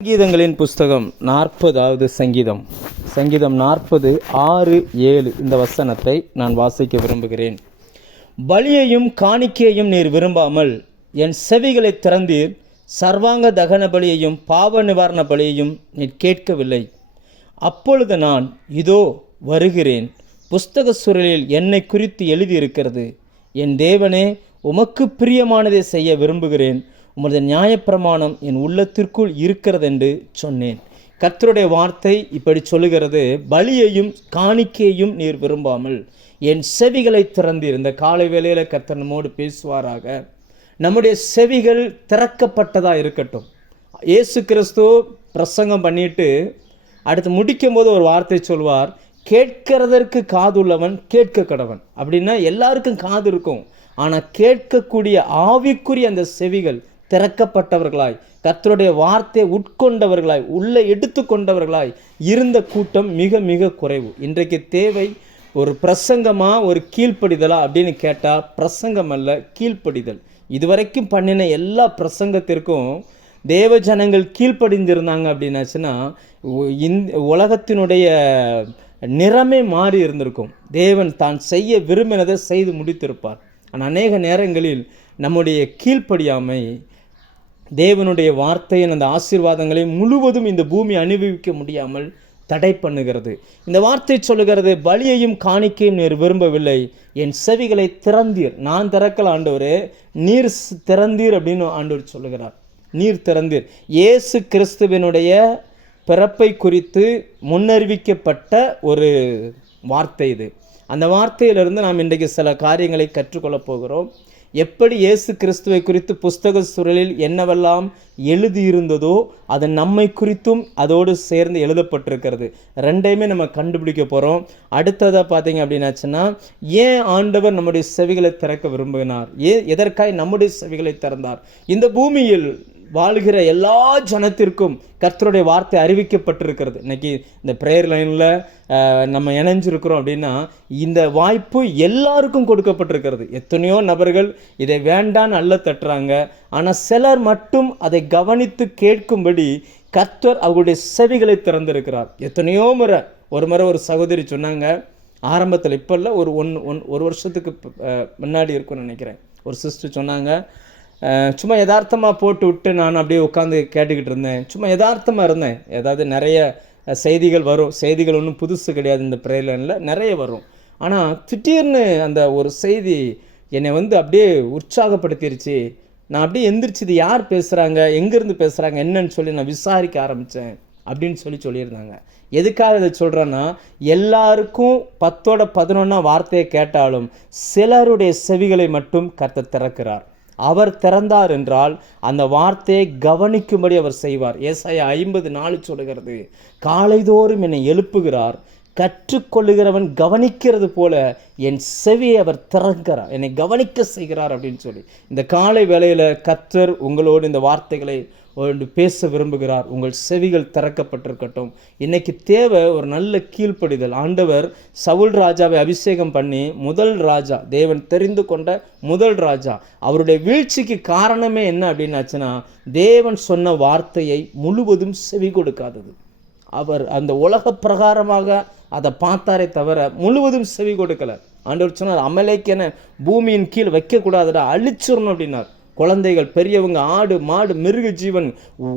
சங்கீதங்களின் புஸ்தகம் 40வது சங்கீதம் 40 6 7 இந்த வசனத்தை நான் வாசிக்க விரும்புகிறேன். பலியையும் காணிக்கையையும் நீர் விரும்பாமல் என் செவிகளை திறந்தீர், சர்வாங்க தகன பலியையும் பாவ நிவாரண பலியையும் நீர் கேட்கவில்லை. அப்பொழுது நான் இதோ வருகிறேன், புஸ்தக சுருளில் என்னை குறித்து எழுதியிருக்கிறது. என் தேவனே, உமக்கு பிரியமானதை செய்ய விரும்புகிறேன், உமது நியாயப்பிரமாணம் என் உள்ளத்திற்குள் இருக்கிறதென்று சொன்னேன். கர்த்தருடைய வார்த்தை இப்படி சொல்லுகிறது, பலியையும் காணிக்கையையும் நீர் விரும்பாமல் என் செவிகளை திறந்தீர். இந்த காலை வேளையில் கர்த்தர் நம்மோடு பேசுவாராக. நம்முடைய செவிகள் திறக்கப்பட்டதாக இருக்கட்டும். இயேசு கிறிஸ்து பிரசங்கம் பண்ணிட்டு அடுத்து முடிக்கும் போது ஒரு வார்த்தை சொல்வார், கேட்கிறதற்கு காதுள்ளவன் கேட்க கடவன். அப்படின்னா எல்லாருக்கும் காது இருக்கும், ஆனால் கேட்கக்கூடிய ஆவிக்குரிய அந்த செவிகள் திறக்கப்பட்டவர்களாய், கர்த்தருடைய வார்த்தையை உட்கொண்டவர்களாய், உள்ளே எடுத்து கொண்டவர்களாய் இருந்த கூட்டம் மிக மிக குறைவு. இன்றைக்கு தேவை ஒரு பிரசங்கமா ஒரு கீழ்ப்படிதலா அப்படின்னு கேட்டால் பிரசங்கம் அல்ல, கீழ்ப்படிதல். இதுவரைக்கும் பண்ணின எல்லா பிரசங்கத்திற்கும் தேவ ஜனங்கள் கீழ்ப்படிந்திருந்தாங்க அப்படின்னாச்சுன்னா உலகத்தினுடைய நிறமே மாறி இருந்திருக்கும். தேவன் தான் செய்ய விரும்பினதை செய்து முடித்திருப்பார். ஆனால் அநேக நேரங்களில் நம்முடைய கீழ்ப்படியாமை தேவனுடைய வார்த்தையின் அந்த ஆசீர்வாதங்களை முழுவதும் இந்த பூமி அனுபவிக்க முடியாமல் தடை பண்ணுகிறது. இந்த வார்த்தை சொல்லுகிறது, பலியையும் காணிக்கையும் நீர் விரும்பவில்லை, என் செவிகளை திறந்தீர். நான் திறக்கல ஆண்டவரே, நீர் திறந்தீர் அப்படின்னு ஆண்டவர் சொல்லுகிறார். நீர் திறந்தீர். இயேசு கிறிஸ்துவினுடைய பிறப்பை குறித்து முன்னறிவிக்கப்பட்ட ஒரு வார்த்தை இது. அந்த வார்த்தையிலிருந்து நாம் இன்றைக்கு சில காரியங்களை கற்றுக்கொள்ளப் போகிறோம். எப்படி இயேசு கிறிஸ்துவை குறித்து புஸ்தக சுருளில் என்னவெல்லாம் எழுதியிருந்ததோ அது நம்மை குறித்தும் அதோடு சேர்ந்து எழுதப்பட்டிருக்கிறது. ரெண்டையுமே நம்ம கண்டுபிடிக்க போகிறோம். அடுத்ததாக பார்த்தீங்க அப்படின்னாச்சுன்னா, ஏன் ஆண்டவர் நம்முடைய செவிகளை திறக்க விரும்பினார், எதற்காய் நம்முடைய செவிகளை திறந்தார். இந்த பூமியில் வாழ்கிற எல்லா ஜனத்திற்கும் கர்த்தருடைய வார்த்தை அறிவிக்கப்பட்டிருக்கிறது. இன்னைக்கு இந்த ப்ரேயர் லைனில் நம்ம இணைஞ்சிருக்கிறோம் அப்படின்னா இந்த வாய்ப்பு எல்லாருக்கும் கொடுக்கப்பட்டிருக்கிறது. எத்தனையோ நபர்கள் இதை வேண்டான்னு அல்ல தட்டுறாங்க, ஆனால் சிலர் மட்டும் அதை கவனித்து கேட்கும்படி கர்த்தர் அவர்களுடைய செவிகளை திறந்திருக்கிறார். எத்தனையோ முறை ஒரு சகோதரி சொன்னாங்க, ஆரம்பத்தில் இப்போ இல்லை, ஒரு வருஷத்துக்கு முன்னாடி இருக்குன்னு நினைக்கிறேன், ஒரு சிஸ்டர் சொன்னாங்க, சும்மா யதார்த்தமாக போட்டு விட்டு நான் அப்படியே உட்காந்து கேட்டுக்கிட்டு இருந்தேன். சும்மா யதார்த்தமாக இருந்தேன். ஏதாவது நிறைய செய்திகள் வரும், செய்திகள் ஒன்றும் புதுசு கிடையாது, இந்த ப்ரேயர் லைனில் நிறைய வரும். ஆனால் திடீர்னு அந்த ஒரு செய்தி என்னை அப்படியே உற்சாகப்படுத்திருச்சு. நான் அப்படியே எந்திரிச்சு, இது யார் பேசுகிறாங்க, எங்கேருந்து பேசுகிறாங்க, என்னன்னு சொல்லி நான் விசாரிக்க ஆரம்பித்தேன் அப்படின்னு சொல்லியிருந்தாங்க. எதுக்காக இதை சொல்கிறேன்னா, எல்லாருக்கும் 10-11 வார்த்தையை கேட்டாலும் சிலருடைய செவிகளை மட்டும் கர்த்தர் திறக்கிறார். அவர் திறந்தார் என்றால் அந்த வார்த்தையை கவனிக்கும்படி அவர் செய்வார். ஏசாயா 50:4 சொல்லுகிறது, காலைதோறும் என்னை எழுப்புகிறார், கற்றுக்கொள்ளுகிறவன் கவனிக்கிறது போல என் செவியை அவர் திறக்கிறார், என்னை கவனிக்க செய்கிறார் அப்படின்னு சொல்லி. இந்த காலை வேளையில் கர்த்தர் உங்களோடு இந்த வார்த்தைகளை பேச விரும்புகிறார். உங்கள் செவிகள் திறக்கப்பட்டிருக்கட்டும். இன்னைக்கு தேவை ஒரு நல்ல கீழ்ப்படிதல். ஆண்டவர் சவுல் ராஜாவை அபிஷேகம் பண்ணி முதல் ராஜா, தேவன் தெரிந்து கொண்ட முதல் ராஜா, அவருடைய வீழ்ச்சிக்கு காரணமே என்ன அப்படின்னாச்சுன்னா, தேவன் சொன்ன வார்த்தையை முழுவதும் செவி கொடுக்காதது. அவர் அந்த உலக பிரகாரமாக அதை பார்த்தாரே தவிர முழுவதும் செவி கொடுக்கல. ஆண்டவர் சொன்னார், அமலேக்கென பூமியின் கீழ் வைக்கக்கூடாதுடா, அழிச்சிடணும் அப்படின்னார். குழந்தைகள், பெரியவங்க, ஆடு மாடு மிருக ஜீவன்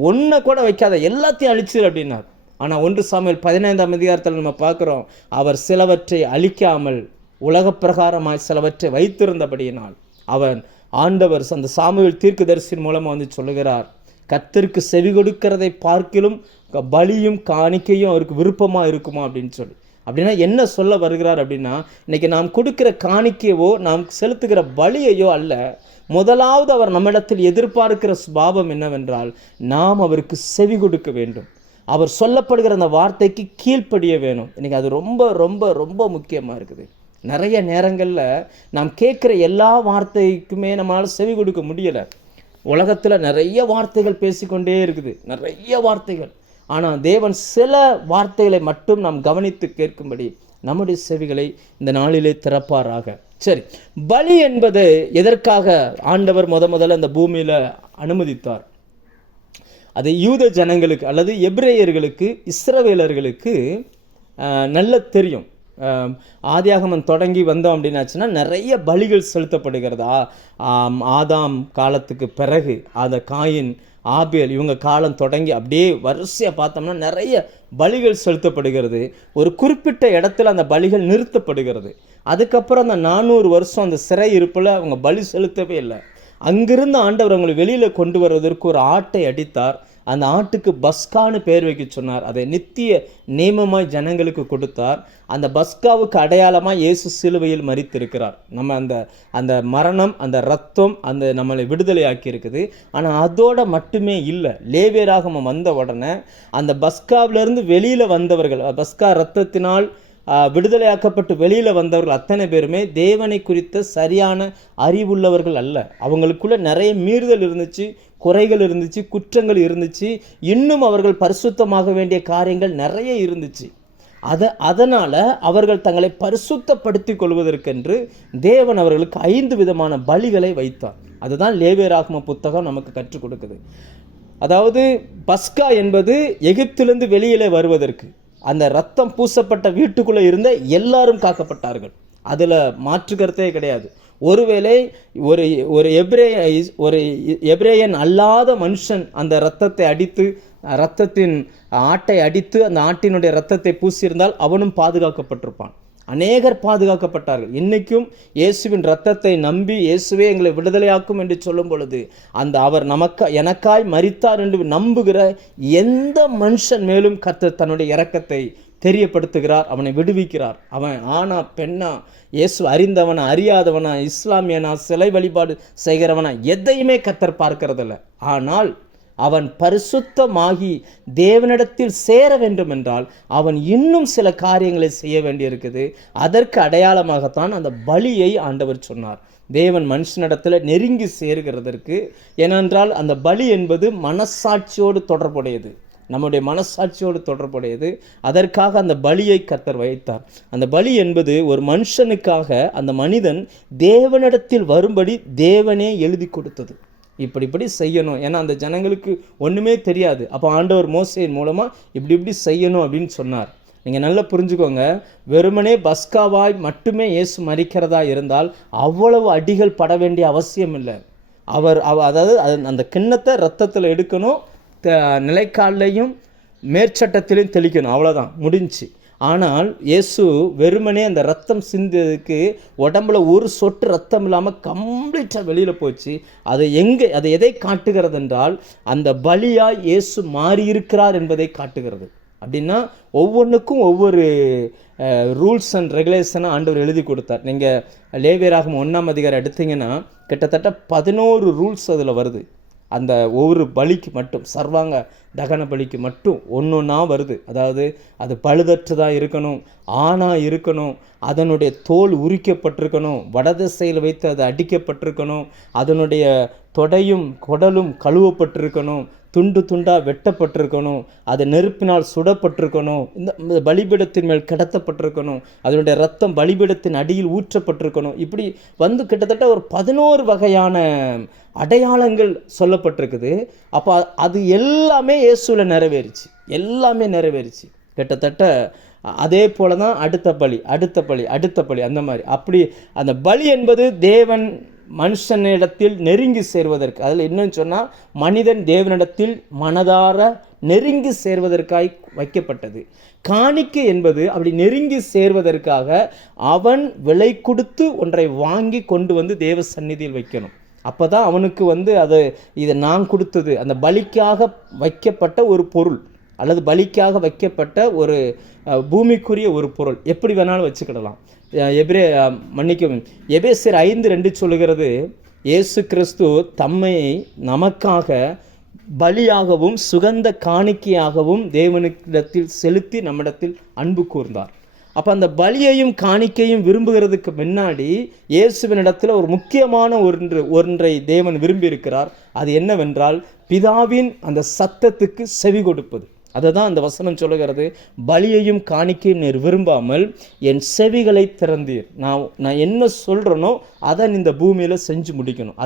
ஒன்றை கூட வைக்காத, எல்லாத்தையும் அழிச்சிரு அப்படின்னார். ஆனால் 1 சாமுவேல் 15ஆம் அதிகாரத்தில் நம்ம பார்க்குறோம், அவர் சிலவற்றை அழிக்காமல் உலக பிரகாரமாய் சிலவற்றை வைத்திருந்தபடியினால் ஆண்டவர் அந்த சாமுவேல் தீர்க்கதரிசியின் மூலமாக சொல்லுகிறார், கர்த்தருக்கு செவி கொடுக்கிறதை பார்க்கிலும் பலியும் காணிக்கையும் அவருக்கு விருப்பமாக இருக்குமா அப்படின்னு சொல்லி. அப்படின்னா என்ன சொல்ல வருகிறார் அப்படின்னா, இன்றைக்கி நாம் கொடுக்கிற காணிக்கையோ நாம் செலுத்துகிற பலியையோ அல்ல, முதலாவது அவர் நம்மிடத்தில் எதிர்பார்க்கிற சுபாவம் என்னவென்றால், நாம் அவருக்கு செவி கொடுக்க வேண்டும். அவர் சொல்லப்படுகிற அந்த வார்த்தைக்கு கீழ்ப்படிய வேணும். இன்றைக்கி அது ரொம்ப ரொம்ப ரொம்ப முக்கியமாக இருக்குது. நிறைய நேரங்களில் நாம் கேட்குற எல்லா வார்த்தைக்குமே நம்மளால் செவி கொடுக்க முடியலை. உலகத்தில் நிறைய வார்த்தைகள் பேசிக்கொண்டே இருக்குது, நிறைய வார்த்தைகள். ஆனால் தேவன் சில வார்த்தைகளை மட்டும் நாம் கவனித்து கேட்கும்படி நம்முடைய செவிகளை இந்த நாளிலே திறப்பாராக. சரி, பலி என்பது எதற்காக ஆண்டவர் முதல்ல இந்த பூமியில் அனுமதித்தார்? அது யூத ஜனங்களுக்கு அல்லது எபிரேயர்களுக்கு, இஸ்ரவேலர்களுக்கு நல்ல தெரியும். ஆதியாகமம் தொடங்கி வந்தோம் அப்படின்னாச்சுன்னா நிறைய பலிகள் செலுத்தப்படுகிறது. ஆதாம் காலத்துக்கு பிறகு அந்த காயின், ஆபேல் இவங்க காலம் தொடங்கி அப்படியே வரிசையாக பார்த்தோம்னா நிறைய பலிகள் செலுத்தப்படுகிறது. ஒரு குறிப்பிட்ட இடத்துல அந்த பலிகள் நிறுத்தப்படுகிறது. அதுக்கப்புறம் அந்த 400 வருஷம் அந்த சிறை இருப்பில் அவங்க பலி செலுத்தவே இல்லை. அங்கிருந்து ஆண்டவர் அவங்களை வெளியில் கொண்டு வருவதற்கு ஒரு ஆட்டை அடித்தார். அந்த ஆட்டுக்கு பஸ்கான்னு பேர் வைக்க சொன்னார். அதை நித்திய நியமமாய் ஜனங்களுக்கு கொடுத்தார். அந்த பஸ்காவுக்கு அடையாளமாக இயேசு சிலுவையில் மரித்திருக்கிறார். நம்ம அந்த மரணம், அந்த இரத்தம் அந்த நம்மளை விடுதலை ஆக்கி இருக்குது. ஆனால் அதோட மட்டுமே இல்லை. லேவியராகமம் வந்த உடனே அந்த பஸ்காவிலிருந்து வெளியில் வந்தவர்கள், பஸ்கா இரத்தத்தினால் விடுதலையாக்கப்பட்டு வெளியில் வந்தவர்கள் அத்தனை பேருமே தேவனை குறித்த சரியான அறிவுள்ளவர்கள் அல்ல. அவங்களுக்குள்ள நிறைய மீறுதல் இருந்துச்சு, குறைகள் இருந்துச்சு, குற்றங்கள் இருந்துச்சு. இன்னும் அவர்கள் பரிசுத்தமாக வேண்டிய காரியங்கள் நிறைய இருந்துச்சு. அதனால் அவர்கள் தங்களை பரிசுத்தப்படுத்தி கொள்வதற்கென்று தேவன் அவர்களுக்கு 5 விதமான பலிகளை வைத்தார். அதுதான் லேவியராகம புத்தகம் நமக்கு கற்றுக் கொடுக்குது. அதாவது பஸ்கா என்பது எகிப்திலிருந்து வெளியிலே வருவதற்கு அந்த ரத்தம் பூசப்பட்ட வீட்டுக்குள்ளே இருந்த எல்லாரும் காக்கப்பட்டார்கள். அதில் மாற்று கருத்தே கிடையாது. ஒருவேளை ஒரு எபிரேயன் அல்லாத மனுஷன் அந்த இரத்தத்தை அடித்து, இரத்தத்தின் ஆட்டை அடித்து அந்த ஆட்டினுடைய இரத்தத்தை பூசியிருந்தால் அவனும் பாதுகாக்கப்பட்டிருப்பான். அநேகர் பாதுகாக்கப்பட்டார்கள். இன்றைக்கும் இயேசுவின் இரத்தத்தை நம்பி இயேசுவே எங்களை விடுதலையாக்கும் என்று சொல்லும் பொழுது அவர் எனக்காய் மரித்தார் என்று நம்புகிற எந்த மனுஷன் மேலும் கர்த்தர் தன்னுடைய இரக்கத்தை தெரியப்படுத்துகிறார். அவனை விடுவிக்கிறார். அவன் ஆனா பெண்ணா, இயேசு அறிந்தவனா அறியாதவனா, இஸ்லாமியனா சிலை வழிபாடு செய்கிறவனா, எதையுமே கர்த்தர் பார்க்கிறதில்ல. ஆனால் அவன் பரிசுத்தமாகி தேவனிடத்தில் சேர வேண்டும் என்றால் அவன் இன்னும் சில காரியங்களை செய்ய வேண்டியிருக்குது. அதற்கு அடையாளமாகத்தான் அந்த பலியை ஆண்டவர் சொன்னார். தேவன் மனுஷனிடத்தில் நெருங்கி சேர்கிறதற்கு. ஏனென்றால் அந்த பலி என்பது மனசாட்சியோடு தொடர்புடையது, நம்முடைய மனசாட்சியோடு தொடர்புடையது. அதற்காக அந்த பலியை கர்த்தர் வைத்தார். அந்த பலி என்பது ஒரு மனுஷனுக்காக அந்த மனிதன் தேவனிடத்தில் வரும்படி தேவனே எழுதி கொடுத்தது. இப்படி செய்யணும். ஏன்னா அந்த ஜனங்களுக்கு ஒன்றுமே தெரியாது. அப்போ ஆண்டவர் மோசேயின் மூலமாக இப்படி செய்யணும் அப்படின்னு சொன்னார். நீங்கள் நல்லா புரிஞ்சுக்கோங்க. வெறுமனே பஸ்காவாய் மட்டுமே இயேசு மரிக்கிறதா இருந்தால் அவ்வளவு அடிகள் பட வேண்டிய அவசியம் இல்லை. அதாவது அந்த கிண்ணத்தை ரத்தத்தில் எடுக்கணும், நிலைக்காலையும் மேற்சட்டத்திலையும் தெளிக்கணும், அவ்வளோதான், முடிஞ்சு. ஆனால் இயேசு வெறுமனே அந்த ரத்தம் சிந்ததுக்கு உடம்புல ஒரு சொட்டு ரத்தம் இல்லாமல் கம்ப்ளீட்டாக வெளியில் போச்சு. அதை எதை காட்டுகிறது என்றால் அந்த பலியாய் இயேசு மாறியிருக்கிறார் என்பதை காட்டுகிறது. அப்படின்னா ஒவ்வொன்றுக்கும் ஒவ்வொரு ரூல்ஸ் அண்ட் ரெகுலேஷனை ஆண்டவர் எழுதி கொடுத்தார். நீங்கள் லேவியராகமம் 1ஆம் அதிகாரம் எடுத்தீங்கன்னா கிட்டத்தட்ட 11 ரூல்ஸ் அதில் வருது. அந்த ஒவ்வொரு பலிக்கு மட்டும், சர்வாங்க தகன பலிக்கு மட்டும் ஒன்றா வருது. அதாவது அது பழுதற்றதாக இருக்கணும், ஆணாக இருக்கணும், அதனுடைய தோல் உரிக்கப்பட்டிருக்கணும், வடதிசையில் வைத்து அது அடிக்கப்பட்டிருக்கணும், அதனுடைய தொடையும் குடலும் கழுவப்பட்டிருக்கணும், துண்டு துண்டாக வெட்டப்பட்டிருக்கணும், அது நெருப்பினால் சுடப்பட்டிருக்கணும், இந்த பலிபீடத்தின் மேல் கிடத்தப்பட்டிருக்கணும், அதனுடைய ரத்தம் பலிபீடத்தின் அடியில் ஊற்றப்பட்டிருக்கணும். இப்படி கிட்டத்தட்ட ஒரு 11 வகையான அடையாளங்கள் சொல்லப்பட்டிருக்குது. அப்போ அது எல்லாமே இயேசுவில் நிறைவேறிச்சு. கிட்டத்தட்ட அதே போல தான் அடுத்த பலி அந்த மாதிரி. அப்படி அந்த பலி என்பது தேவன் மனுஷனிடத்தில் நெருங்கி சேர்வதற்கு, அதில் இன்னும் சொன்னால் மனிதன் தேவனிடத்தில் மனதார நெருங்கி சேர்வதற்காய் வைக்கப்பட்டது. காணிக்கை என்பது அப்படி நெருங்கி சேர்வதற்காக அவன் விலை கொடுத்து ஒன்றை வாங்கி கொண்டு வந்து தேவ சந்நிதியில் வைக்கணும். அப்போ தான் அவனுக்கு இதை நான் கொடுத்தது, அந்த பலிக்காக வைக்கப்பட்ட ஒரு பொருள் அல்லது பலிக்காக வைக்கப்பட்ட ஒரு பூமிக்குரிய ஒரு பொருள், எப்படி வேணாலும் வச்சுக்கிடலாம். எபேசியர் 5:2 சொல்லுகிறது, இயேசு கிறிஸ்து தம்மை நமக்காக பலியாகவும் சுகந்த காணிக்கையாகவும் தேவனிடத்தில் செலுத்தி நம்மிடத்தில் அன்பு கூர்ந்தார். அப்போ அந்த பலியையும் காணிக்கையும் விரும்புகிறதுக்கு முன்னாடி இயேசுவினிடத்தில் ஒரு முக்கியமான ஒன்றை தேவன் விரும்பி இருக்கிறார். அது என்னவென்றால் பிதாவின் அந்த சத்தத்துக்கு செவி கொடுப்பது. அதை தான் அந்த வசனம் சொல்லுகிறது, பலியையும் காணிக்கையும் நீர் விரும்பாமல் என் செவிகளை திறந்தீர். நான் என்ன சொல்கிறேனோ அதை இந்த பூமியில் செஞ்சு முடிக்கணும்.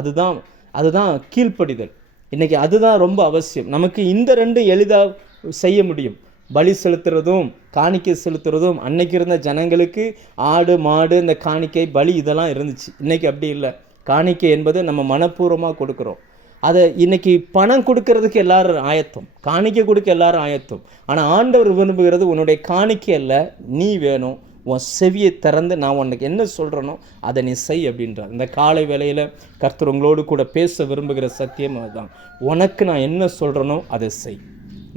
அதுதான் கீழ்ப்படிதல். இன்றைக்கி அதுதான் ரொம்ப அவசியம். நமக்கு இந்த ரெண்டும் எளிதாக செய்ய முடியும். பலி செலுத்துறதும் காணிக்கை செலுத்துறதும். அன்னைக்கு இருந்த ஜனங்களுக்கு ஆடு மாடு இந்த காணிக்கை பலி இதெல்லாம் இருந்துச்சு. இன்றைக்கி அப்படி இல்லை. காணிக்கை என்பது நம்ம மனப்பூர்வமாக கொடுக்குறோம். அதை இன்றைக்கி பணம் கொடுக்கறதுக்கு எல்லாரும் ஆயத்தம், காணிக்கை கொடுக்க எல்லாரும் ஆயத்தம். ஆனால் ஆண்டவர் விரும்புகிறது உன்னுடைய காணிக்கை அல்ல, நீ வேணும், உன் செவியை திறந்து நான் உனக்கு என்ன சொல்கிறேனோ அதை நீ செய் அப்படின்றார். இந்த காலை வேளையில் கர்த்தர் உங்களோடு கூட பேச விரும்புகிற சத்தியம் அதுதான். உனக்கு நான் என்ன சொல்கிறேனோ அதை செய்.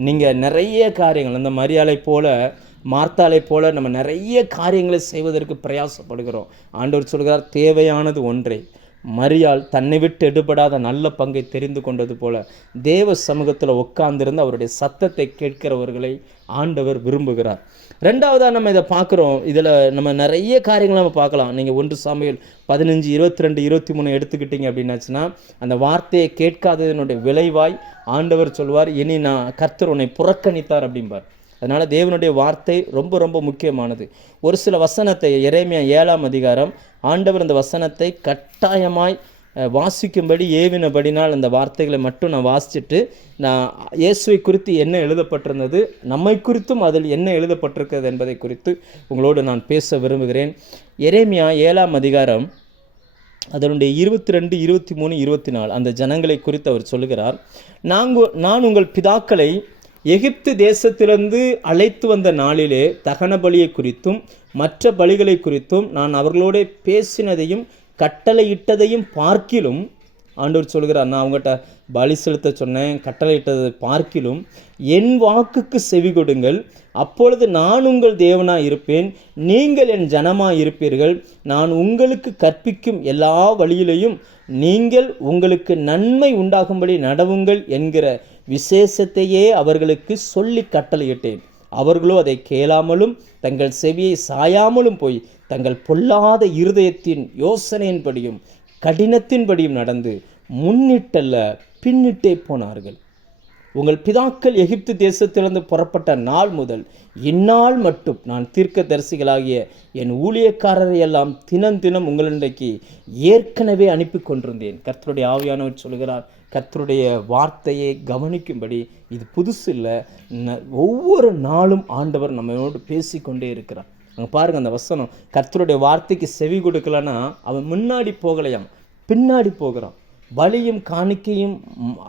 நீங்கள் நிறைய காரியங்கள் அந்த மரியாதை போல் மார்த்தாளை போல் நம்ம நிறைய காரியங்களை செய்வதற்கு பிரயாசப்படுகிறோம். ஆண்டவர் சொல்கிறார், தேவையானது ஒன்றே. மரியாள் தன்னை விட்டு எடுபடாத நல்ல பங்கை தெரிந்து கொண்டது போல தேவ சமூகத்தில் உட்கார்ந்திருந்து அவருடைய சத்தத்தை கேட்கிறவர்களை ஆண்டவர் விரும்புகிறார். ரெண்டாவதாக நம்ம இதை பார்க்குறோம். இதில் நம்ம நிறைய காரியங்களை நம்ம பார்க்கலாம். நீங்கள் 1 சாமுவேல் 15, 22, 23 எடுத்துக்கிட்டீங்க அப்படின்னாச்சுன்னா, அந்த வார்த்தையை கேட்காததனுடைய விளைவாய் ஆண்டவர் சொல்வார், இனி நான் கர்த்தர் உன்னை புறக்கணித்தார் அப்படிம்பார். அதனால் தேவனுடைய வார்த்தை ரொம்ப ரொம்ப முக்கியமானது. ஒரு சில வசனத்தை எரேமியா 7ஆம் அதிகாரம் ஆண்டவர் அந்த வசனத்தை கட்டாயமாய் வாசிக்கும்படி ஏவினபடினால் அந்த வார்த்தைகளை மட்டும் நான் வாசிச்சுட்டு, நான் இயேசுவை குறித்து என்ன எழுதப்பட்டிருந்தது, நம்மை குறித்தும் அதில் என்ன எழுதப்பட்டிருக்கிறது என்பதை குறித்து உங்களோடு நான் பேச விரும்புகிறேன். எரேமியா 7ஆம் அதிகாரம் அதனுடைய 22, 23, 24 அந்த ஜனங்களை குறித்து அவர் சொல்லுகிறார். நான் உங்கள் பிதாக்களை எகிப்து தேசத்திலிருந்து அழைத்து வந்த நாளிலே தகன பலியை குறித்தும் மற்ற பலிகளை குறித்தும் நான் அவர்களோட பேசினதையும் கட்டளையிட்டதையும் பார்க்கிலும், ஆண்டவர் சொல்கிறார், நான் அவங்ககிட்ட பலி செலுத்த சொன்னேன், கட்டளையிட்டதை பார்க்கிலும் என் வாக்குக்கு செவி கொடுங்கள், அப்பொழுது நான் உங்கள் தேவனாய் இருப்பேன், நீங்கள் என் ஜனமாய் இருப்பீர்கள். நான் உங்களுக்கு கற்பிக்கும் எல்லா வழியிலையும் நீங்கள் உங்களுக்கு நன்மை உண்டாகும்படி நடவுங்கள் என்கிற விசேஷத்தையே அவர்களுக்கு சொல்லி கட்டளையிட்டேன். அவர்களோ அதை கேளாமலும் தங்கள் செவியை சாயாமலும் போய் தங்கள் பொல்லாத இருதயத்தின் யோசனையின்படியும் கடினத்தின்படியும் நடந்து முன்னிட்டல்ல பின்னிட்டே போனார்கள். உங்கள் பிதாக்கள் எகிப்து தேசத்திலிருந்து புறப்பட்ட நாள் முதல் இந்நாள் மட்டும் நான் தீர்க்கதரிசிகளாகிய என் ஊழியக்காரரை எல்லாம் தினம் தினம் உங்களின்றைக்கு ஏற்கனவே அனுப்பி கொண்டிருந்தேன். கர்த்தருடைய ஆவியானவர் சொல்கிறார், கர்த்தருடைய வார்த்தையை கவனிக்கும்படி இது புதுசு இல்லை. ஒவ்வொரு நாளும் ஆண்டவர் நம்மளோடு பேசிக்கொண்டே இருக்கிறார். அங்கே பாருங்கள் அந்த வசனம், கர்த்தருடைய வார்த்தைக்கு செவி கொடுக்கலன்னா அவன் முன்னாடி போகலையாம், பின்னாடி போகிறான். பலியும் காணிக்கையும்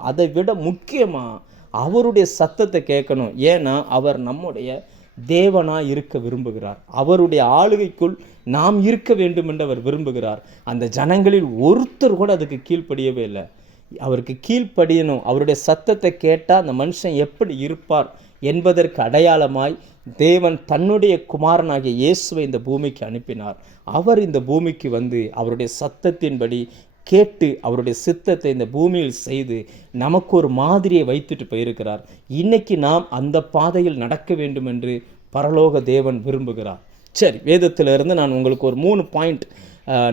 அதை விட முக்கியமாக அவருடைய சத்தத்தை கேட்கணும். ஏன்னா அவர் நம்முடைய தேவனாக இருக்க விரும்புகிறார். அவருடைய ஆளுகைக்குள் நாம் இருக்க வேண்டும் என்று அவர் விரும்புகிறார். அந்த ஜனங்களில் ஒருத்தர் கூட அதுக்கு கீழ்ப்படியவே இல்லை. அவருக்கு கீழ்ப்படியணும். அவருடைய சத்தத்தை கேட்டால் அந்த மனுஷன் எப்படி இருப்பார் என்பதற்கு அடையாளமாய் தேவன் தன்னுடைய குமாரனாகிய இயேசுவை இந்த பூமிக்கு அனுப்பினார். அவர் இந்த பூமிக்கு வந்து அவருடைய சத்தத்தின்படி கேட்டு அவருடைய சித்தத்தை இந்த பூமியில் செய்து நமக்கு ஒரு மாதிரியை வைத்துட்டு போயிருக்கிறார். இன்னைக்கு நாம் அந்த பாதையில் நடக்க வேண்டும் என்று பரலோக தேவன் விரும்புகிறார். சரி, வேதத்திலிருந்து நான் உங்களுக்கு ஒரு 3 பாயிண்ட்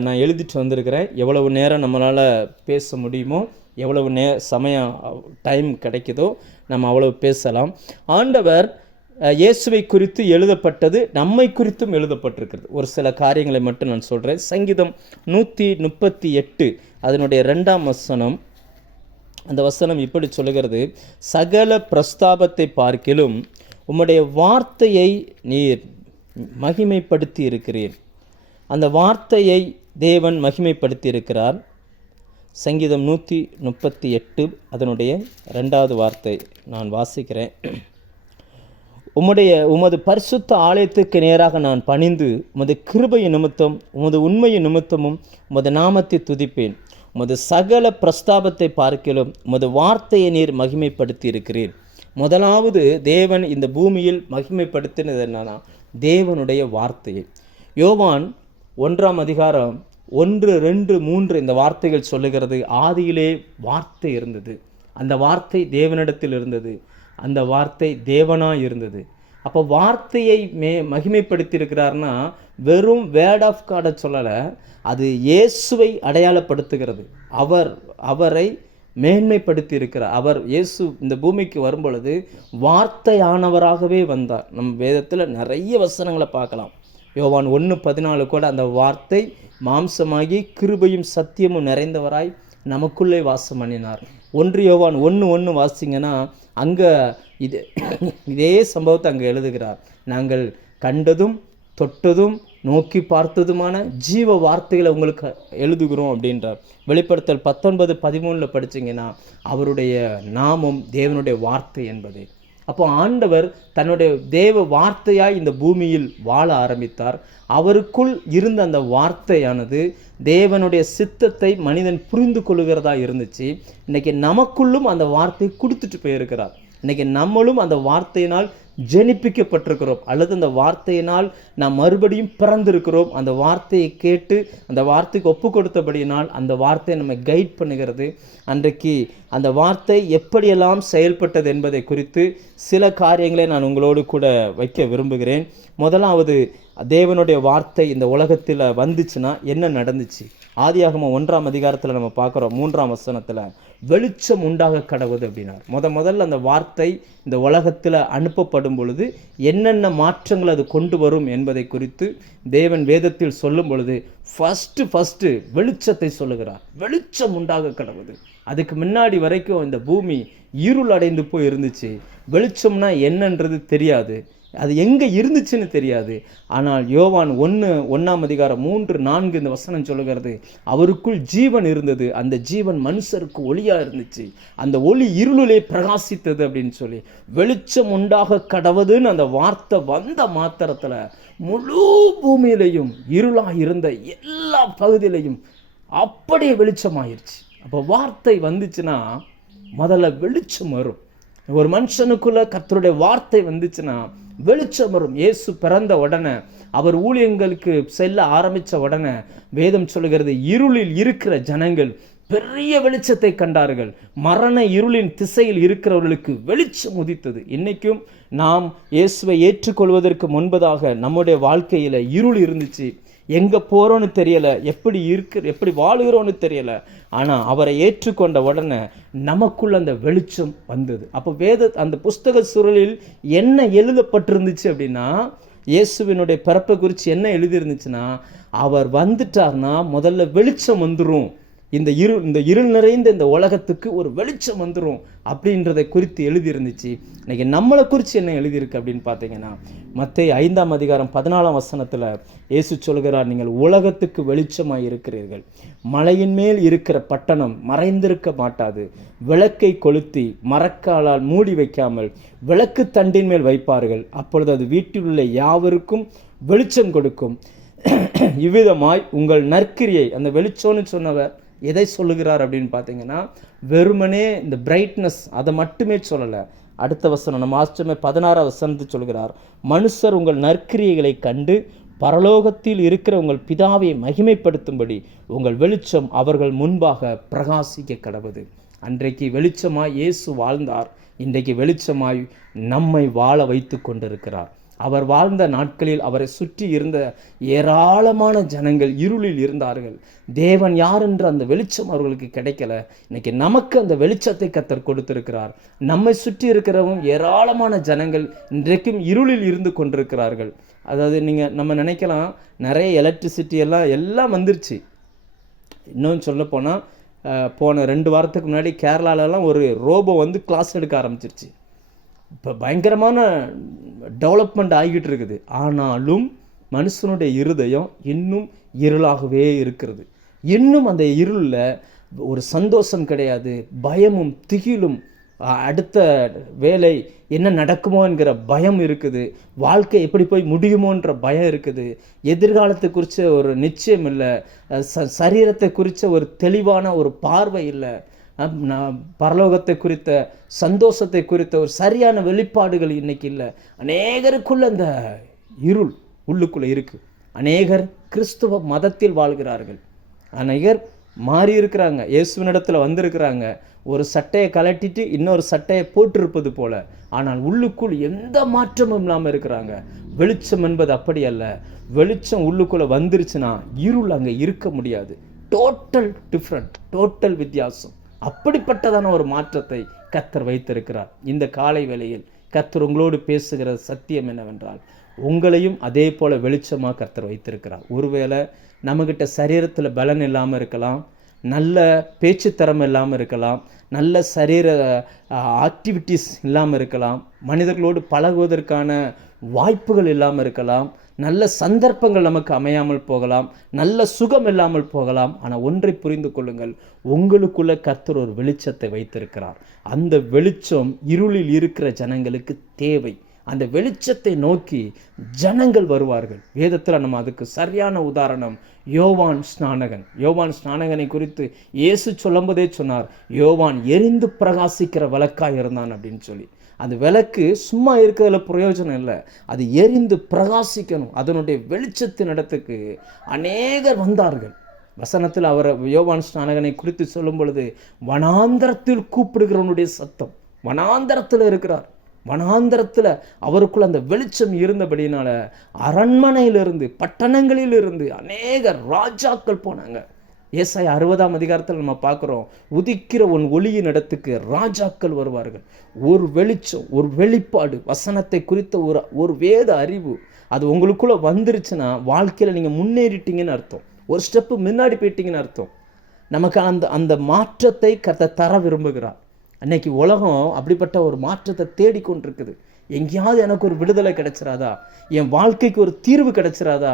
நான் எழுதிட்டு வந்திருக்கிறேன். எவ்வளவு நேரம் நம்மளால் பேச முடியுமோ, எவ்வளவு சமயம் டைம் கிடைக்குதோ நம்ம அவ்வளவு பேசலாம். ஆண்டவர் இயேசுவை குறித்து எழுதப்பட்டது நம்மை குறித்தும் எழுதப்பட்டிருக்கிறது. ஒரு சில காரியங்களை மட்டும் நான் சொல்கிறேன். சங்கீதம் 138 அதனுடைய 2ஆம் வசனம், அந்த வசனம் இப்படி சொல்லுகிறது, சகல பிரஸ்தாபத்தை பார்க்கிலும் உம்முடைய வார்த்தையை நீர் மகிமைப்படுத்தி இருக்கிறீர். அந்த வார்த்தையை தேவன் மகிமைப்படுத்தி இருக்கிறார். சங்கீதம் 138 அதனுடைய 2வது வார்த்தை நான் வாசிக்கிறேன். உமது பரிசுத்த ஆலயத்துக்கு நேராக நான் பணிந்து உமது கிருபையின் நிமித்தம் உமது உண்மையின் நிமித்தமும் உமது நாமத்தை துதிப்பேன். உமது சகல பிரஸ்தாபத்தை பார்க்கிலும் உமது வார்த்தையை நீர் மகிமைப்படுத்தி இருக்கிறீர். முதலாவது தேவன் இந்த பூமியில் மகிமைப்படுத்தினது என்னன்னா, தேவனுடைய வார்த்தையை. யோவான் 1ஆம் அதிகாரம் 1, 2, 3 இந்த வார்த்தைகள் சொல்லுகிறது, ஆதியிலே வார்த்தை இருந்தது, அந்த வார்த்தை தேவனிடத்தில் இருந்தது, அந்த வார்த்தை தேவனாய் இருந்தது. அப்போ வார்த்தையை மகிமைப்படுத்தி இருக்கிறார்னா வெறும் வேர்ட் ஆஃப் காடை சொல்லலை, அது இயேசுவை அடையாளப்படுத்துகிறது. அவரை மேன்மைப்படுத்தி இருக்கிறார். இயேசு இந்த பூமிக்கு வரும்பொழுது வார்த்தையானவராகவே வந்தார். நம் வேதத்தில் நிறைய வசனங்களை பார்க்கலாம். யோவான் 1:14 கூட அந்த வார்த்தை மாம்சமாகி கிருபையும் சத்தியமும் நிறைந்தவராய் நமக்குள்ளே வாசம் பண்ணினார். 1 யோவான் 1:1 வாசிங்கன்னா அங்கே இதே சம்பவத்தை அங்கே எழுதுகிறார். நாங்கள் கண்டதும் தொட்டதும் நோக்கி பார்த்ததுமான ஜீவ வார்த்தைகளை உங்களுக்கு எழுதுகிறோம் அப்படின்றார். வெளிப்படுத்தல் 19:13 படிச்சிங்கன்னா அவருடைய நாமம் தேவனுடைய வார்த்தை என்பது. அப்போ ஆண்டவர் தன்னுடைய தேவ வார்த்தையாய் இந்த பூமியில் வாழ ஆரம்பித்தார். அவருக்குள் இருந்த அந்த வார்த்தையானது தேவனுடைய சித்தத்தை மனிதன் புரிந்து கொள்ளுகிறதா இருந்துச்சு. இன்னைக்கு நமக்குள்ளும் அந்த வார்த்தை கொடுத்துட்டு போயிருக்கிறார். இன்னைக்கு நம்மளும் அந்த வார்த்தையினால் ஜெனிப்பிக்கப்பட்டிருக்கிறோம், அல்லது அந்த வார்த்தையினால் நாம் மறுபடியும் பிறந்திருக்கிறோம். அந்த வார்த்தையை கேட்டு அந்த வார்த்தைக்கு ஒப்பு கொடுத்தபடியினால் அந்த வார்த்தையை நம்ம கைட் பண்ணுகிறது. அன்றைக்கு அந்த வார்த்தை எப்படியெல்லாம் செயல்பட்டது என்பதை குறித்து சில காரியங்களை நான் உங்களோடு கூட வைக்க விரும்புகிறேன். முதலாவது, தேவனுடைய வார்த்தை இந்த உலகத்தில் வந்துச்சுன்னா என்ன நடந்துச்சு? ஆதியாகமம் 1ஆம் அதிகாரத்தில் நம்ம பார்க்குறோம் 3ஆம் வசனத்தில் வெளிச்சம் உண்டாக கடவுது அப்படின்னார். முதல்ல அந்த வார்த்தை இந்த உலகத்தில் அனுப்பப்படும் பொழுது என்னென்ன மாற்றங்கள் அது கொண்டு வரும் என்பதை குறித்து தேவன் வேதத்தில் சொல்லும் பொழுது ஃபஸ்ட்டு வெளிச்சத்தை சொல்லுகிறார். வெளிச்சம் உண்டாக கடவுது. அதுக்கு முன்னாடி வரைக்கும் இந்த பூமி இருள் அடைந்து போய் இருந்துச்சு. வெளிச்சம்னா என்னன்றது தெரியாது, அது எங்கே இருந்துச்சுன்னு தெரியாது. ஆனால் யோவான் 1:1ஆம் அதிகாரம் 3-4 இந்த வசனம் சொல்லுகிறது, அவருக்குள் ஜீவன் இருந்தது, அந்த ஜீவன் மனுஷருக்கு ஒளியாக இருந்துச்சு, அந்த ஒளி இருளிலே பிரகாசித்தது அப்படின்னு சொல்லி வெளிச்சம் உண்டாக கடவுதுன்னு அந்த வார்த்தை வந்த மாத்திரத்தில் முழு பூமியிலையும் இருளாக இருந்த எல்லா பகுதியிலையும் அப்படியே வெளிச்சமாயிருச்சு. அப்போ வார்த்தை வந்துச்சுன்னா முதல்ல வெளிச்சம் வரும். ஒரு மனுஷனுக்குள்ள கர்த்தருடைய வார்த்தை வந்துச்சுன்னா வெளிச்சம் வரும். இயேசு பிறந்த உடனே, அவர் ஊழியங்களுக்கு செல்ல ஆரம்பித்த உடனே வேதம் சொல்லுகிறது, இருளில் இருக்கிற ஜனங்கள் பெரிய வெளிச்சத்தை கண்டார்கள். மரண இருளின் திசையில் இருக்கிறவர்களுக்கு வெளிச்சம் உதித்தது. இன்னைக்கும் நாம் இயேசுவை ஏற்றுக்கொள்வதற்கு முன்பதாக நம்முடைய வாழ்க்கையில் இருள் இருந்துச்சு. எங்கே போகிறோன்னு தெரியலை, எப்படி வாழுகிறோன்னு தெரியலை. ஆனால் அவரை ஏற்றுக்கொண்ட உடனே நமக்குள்ள அந்த வெளிச்சம் வந்தது. அப்போ அந்த புஸ்தக சுருளில் என்ன எழுதப்பட்டிருந்துச்சு அப்படின்னா, இயேசுவினுடைய பிறப்பை குறித்து என்ன எழுதியிருந்துச்சுன்னா, அவர் வந்துட்டார்னா முதல்ல வெளிச்சம் வந்துடும், இந்த இருள் நிறைந்த இந்த உலகத்துக்கு ஒரு வெளிச்சம் வந்துடும் அப்படின்றதை குறித்து எழுதியிருந்துச்சு. இன்னைக்கு நம்மளை குறித்து என்ன எழுதியிருக்கு அப்படின்னு பார்த்தீங்கன்னா, மத்தேயு 5ஆம் அதிகாரம் 14ஆம் வசனத்தில் இயேசு சொல்கிறார், நீங்கள் உலகத்துக்கு வெளிச்சமாய் இருக்கிறீர்கள். மலையின் மேல் இருக்கிற பட்டணம் மறைந்திருக்க மாட்டாது. விளக்கை கொளுத்தி மரக்காலால் மூடி வைக்காமல் விளக்கு தண்டின் மேல் வைப்பார்கள், அப்பொழுது அது வீட்டில் உள்ள யாவருக்கும் வெளிச்சம் கொடுக்கும். இவ்விதமாய் உங்கள் நற்கிரியை, அந்த வெளிச்சம்னு சொன்னவர் எதை சொல்லுகிறார் அப்படின்னு பார்த்தீங்கன்னா, வெறுமனே இந்த பிரைட்னஸ் அதை மட்டுமே சொல்லலை. அடுத்த வசனம் நம்ம ஆச்சரியமே 16ஆம் வசனத்தை சொல்கிறார், மனுஷர் உங்கள் நற்கிரியைகளை கண்டு பரலோகத்தில் இருக்கிற உங்கள் பிதாவை மகிமைப்படுத்தும்படி உங்கள் வெளிச்சம் அவர்கள் முன்பாக பிரகாசிக்க கடவுது. அன்றைக்கு வெளிச்சமாய் இயேசு வாழ்ந்தார், இன்றைக்கு வெளிச்சமாய் நம்மை வாழ வைத்து கொண்டிருக்கிறார். அவர் வாழ்ந்த நாட்களில் அவரை சுற்றி இருந்த ஏராளமான ஜனங்கள் இருளில் இருந்தார்கள். தேவன் யார் என்ற அந்த வெளிச்சம் அவர்களுக்கு கிடைக்கல. இன்னைக்கு நமக்கு அந்த வெளிச்சத்தை கர்த்தர் கொடுத்திருக்கிறார். நம்மை சுற்றி இருக்கிறவங்க ஏராளமான ஜனங்கள் இன்றைக்கும் இருளில் இருந்து கொண்டிருக்கிறார்கள். அதாவது நம்ம நினைக்கலாம், நிறைய எலக்ட்ரிசிட்டி எல்லாம் வந்துருச்சு. இன்னும் சொல்ல போனால், போன 2 வாரத்துக்கு முன்னாடி கேரளாலெல்லாம் ஒரு ரோபோ வந்து கிளாஸ் எடுக்க ஆரம்பிச்சிருச்சு. இப்போ பயங்கரமான டெவலப்மெண்ட் ஆகிட்டு இருக்குது. ஆனாலும் மனுஷனுடைய இருதயம் இன்னும் இருளாகவே இருக்கிறது. இன்னும் அந்த இருளில் ஒரு சந்தோஷம் கிடையாது, பயமும் திகிலும், அடுத்த வேலை என்ன நடக்குமோ என்கிற பயம் இருக்குது, வாழ்க்கை எப்படி போய் முடியுமோன்ற பயம் இருக்குது, எதிர்காலத்தை குறித்த ஒரு நிச்சயம் இல்லை, சரீரத்தை குறித்த ஒரு தெளிவான ஒரு பார்வை இல்லை, பரலோகத்தை குறித்த சந்தோஷத்தை குறித்த ஒரு சரியான வெளிப்பாடுகள் இன்னைக்கு இல்லை. அநேகருக்குள்ள அந்த இருள் உள்ளுக்குள்ளே இருக்குது. அநேகர் கிறிஸ்துவ மதத்தில் வாழ்கிறார்கள், அநேகர் மாறி இருக்கிறாங்க, இயேசுவினிடத்தில் வந்திருக்கிறாங்க, ஒரு சட்டையை கலட்டிட்டு இன்னொரு சட்டையை போட்டிருப்பது போல, ஆனால் உள்ளுக்குள் எந்த மாற்றமும் இல்லாமல் இருக்கிறாங்க. வெளிச்சம் என்பது அப்படி அல்ல. வெளிச்சம் உள்ளுக்குள்ளே வந்துருச்சுன்னா இருள் அங்கே இருக்க முடியாது. டோட்டல் டிஃப்ரெண்ட், டோட்டல் வித்தியாசம். அப்படிப்பட்டதான ஒரு மாற்றத்தை கர்த்தர் வைத்திருக்கிறார். இந்த காலை வேளையில் கர்த்தர் உங்களோடு பேசுகிற சத்தியம் என்னவென்றால், உங்களையும் அதே போல் வெளிச்சமாக கர்த்தர் வைத்திருக்கிறார். ஒருவேளை நம்மகிட்ட சரீரத்தில் பலன் இல்லாமல் இருக்கலாம், நல்ல பேச்சு திறமை இல்லாமல் இருக்கலாம், நல்ல சரீர ஆக்டிவிட்டீஸ் இல்லாமல் இருக்கலாம், மனிதர்களோடு பழகுவதற்கான வாய்ப்புகள் இல்லாமல் இருக்கலாம், நல்ல சந்தர்ப்பங்கள் நமக்கு அமையாமல் போகலாம், நல்ல சுகம் இல்லாமல் போகலாம். ஆனால் ஒன்றை புரிந்து கொள்ளுங்கள், உங்களுக்குள்ள கர்த்தர் ஒரு வெளிச்சத்தை வைத்திருக்கிறார். அந்த வெளிச்சம் இருளில் இருக்கிற ஜனங்களுக்கு தேவை. அந்த வெளிச்சத்தை நோக்கி ஜனங்கள் வருவார்கள். வேதத்தில் நம்ம அதுக்கு சரியான உதாரணம் யோவான் ஸ்நானகனை குறித்து இயேசு சொல்லும்போதே சொன்னார், யோவான் எரிந்து பிரகாசிக்கிற விளக்காய் இருந்தான் அப்படின்னு சொல்லி. அந்த விளக்கு சும்மா இருக்கிறதுல பிரயோஜனம் இல்லை, அது எரிந்து பிரகாசிக்கணும். அதனுடைய வெளிச்சத்தின் இடத்துக்கு அநேகர் வந்தார்கள். வசனத்தில் அவர் யோவான் ஸ்நானகனை குறித்து சொல்லும் பொழுது, வனாந்தரத்தில் கூப்பிடுகிறவனுடைய சத்தம். வனாந்தரத்தில் இருக்கிறார். வனாந்தரத்தில் அவருக்குள்ள அந்த வெளிச்சம் இருந்தபடினால அரண்மனையிலிருந்து பட்டணங்களிலிருந்து அநேக ராஜாக்கள் போனாங்க. ஏசாயா 60 நம்ம பார்க்குறோம், உதிக்கிற உன் ஒளியின் இடத்துக்கு ராஜாக்கள் வருவார்கள். ஒரு வெளிச்சம், ஒரு வெளிப்பாடு, வசனத்தை குறித்த ஒரு வேத அறிவு அது உங்களுக்குள்ள வந்துருச்சுன்னா வாழ்க்கையில் நீங்கள் முன்னேறிட்டீங்கன்னு அர்த்தம். ஒரு ஸ்டெப்பு முன்னாடி போயிட்டீங்கன்னு அர்த்தம். நமக்கு அந்த மாற்றத்தை கர்த்தர் தர விரும்புகிறார். அன்னைக்கு உலகம் அப்படிப்பட்ட ஒரு மாற்றத்தை தேடிக்கொண்டிருக்குது. எங்கேயாவது எனக்கு ஒரு விடுதலை கிடைச்சிடாதா, என் வாழ்க்கைக்கு ஒரு தீர்வு கிடைச்சிடாதா,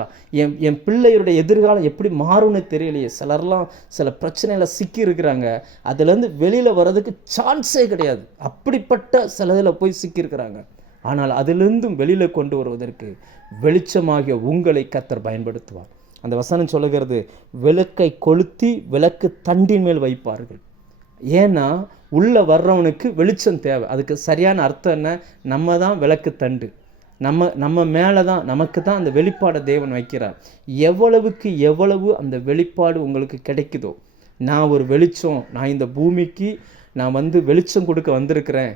என் பிள்ளையுடைய எதிர்காலம் எப்படி மாறும்னு தெரியலையே. சிலர்லாம் சில பிரச்சனையில் சிக்கி இருக்கிறாங்க, அதுலேருந்து வெளியில் வர்றதுக்கு சான்ஸே கிடையாது. அப்படிப்பட்ட சில இதில் போய் சிக்கியிருக்கிறாங்க. ஆனால் அதிலிருந்தும் வெளியில் கொண்டு வருவதற்கு வெளிச்சமாகிய உங்களை கர்த்தர் பயன்படுத்துவார். அந்த வசனம் சொல்லுகிறது, விளக்கை கொளுத்தி விளக்கு தண்டின் மேல் வைப்பார்கள். ஏன்னா உள்ளே வர்றவனுக்கு வெளிச்சம் தேவை. அதுக்கு சரியான அர்த்தம் என்ன? நம்ம தான் விளக்கு தண்டு. நம்ம மேலே தான், நமக்கு தான் அந்த வெளிப்பாடை தேவன் வைக்கிறார். எவ்வளவுக்கு எவ்வளவு அந்த வெளிப்பாடு உங்களுக்கு கிடைக்குதோ, நான் ஒரு வெளிச்சம், நான் இந்த பூமிக்கு நான் வெளிச்சம் கொடுக்க வந்திருக்கிறேன்,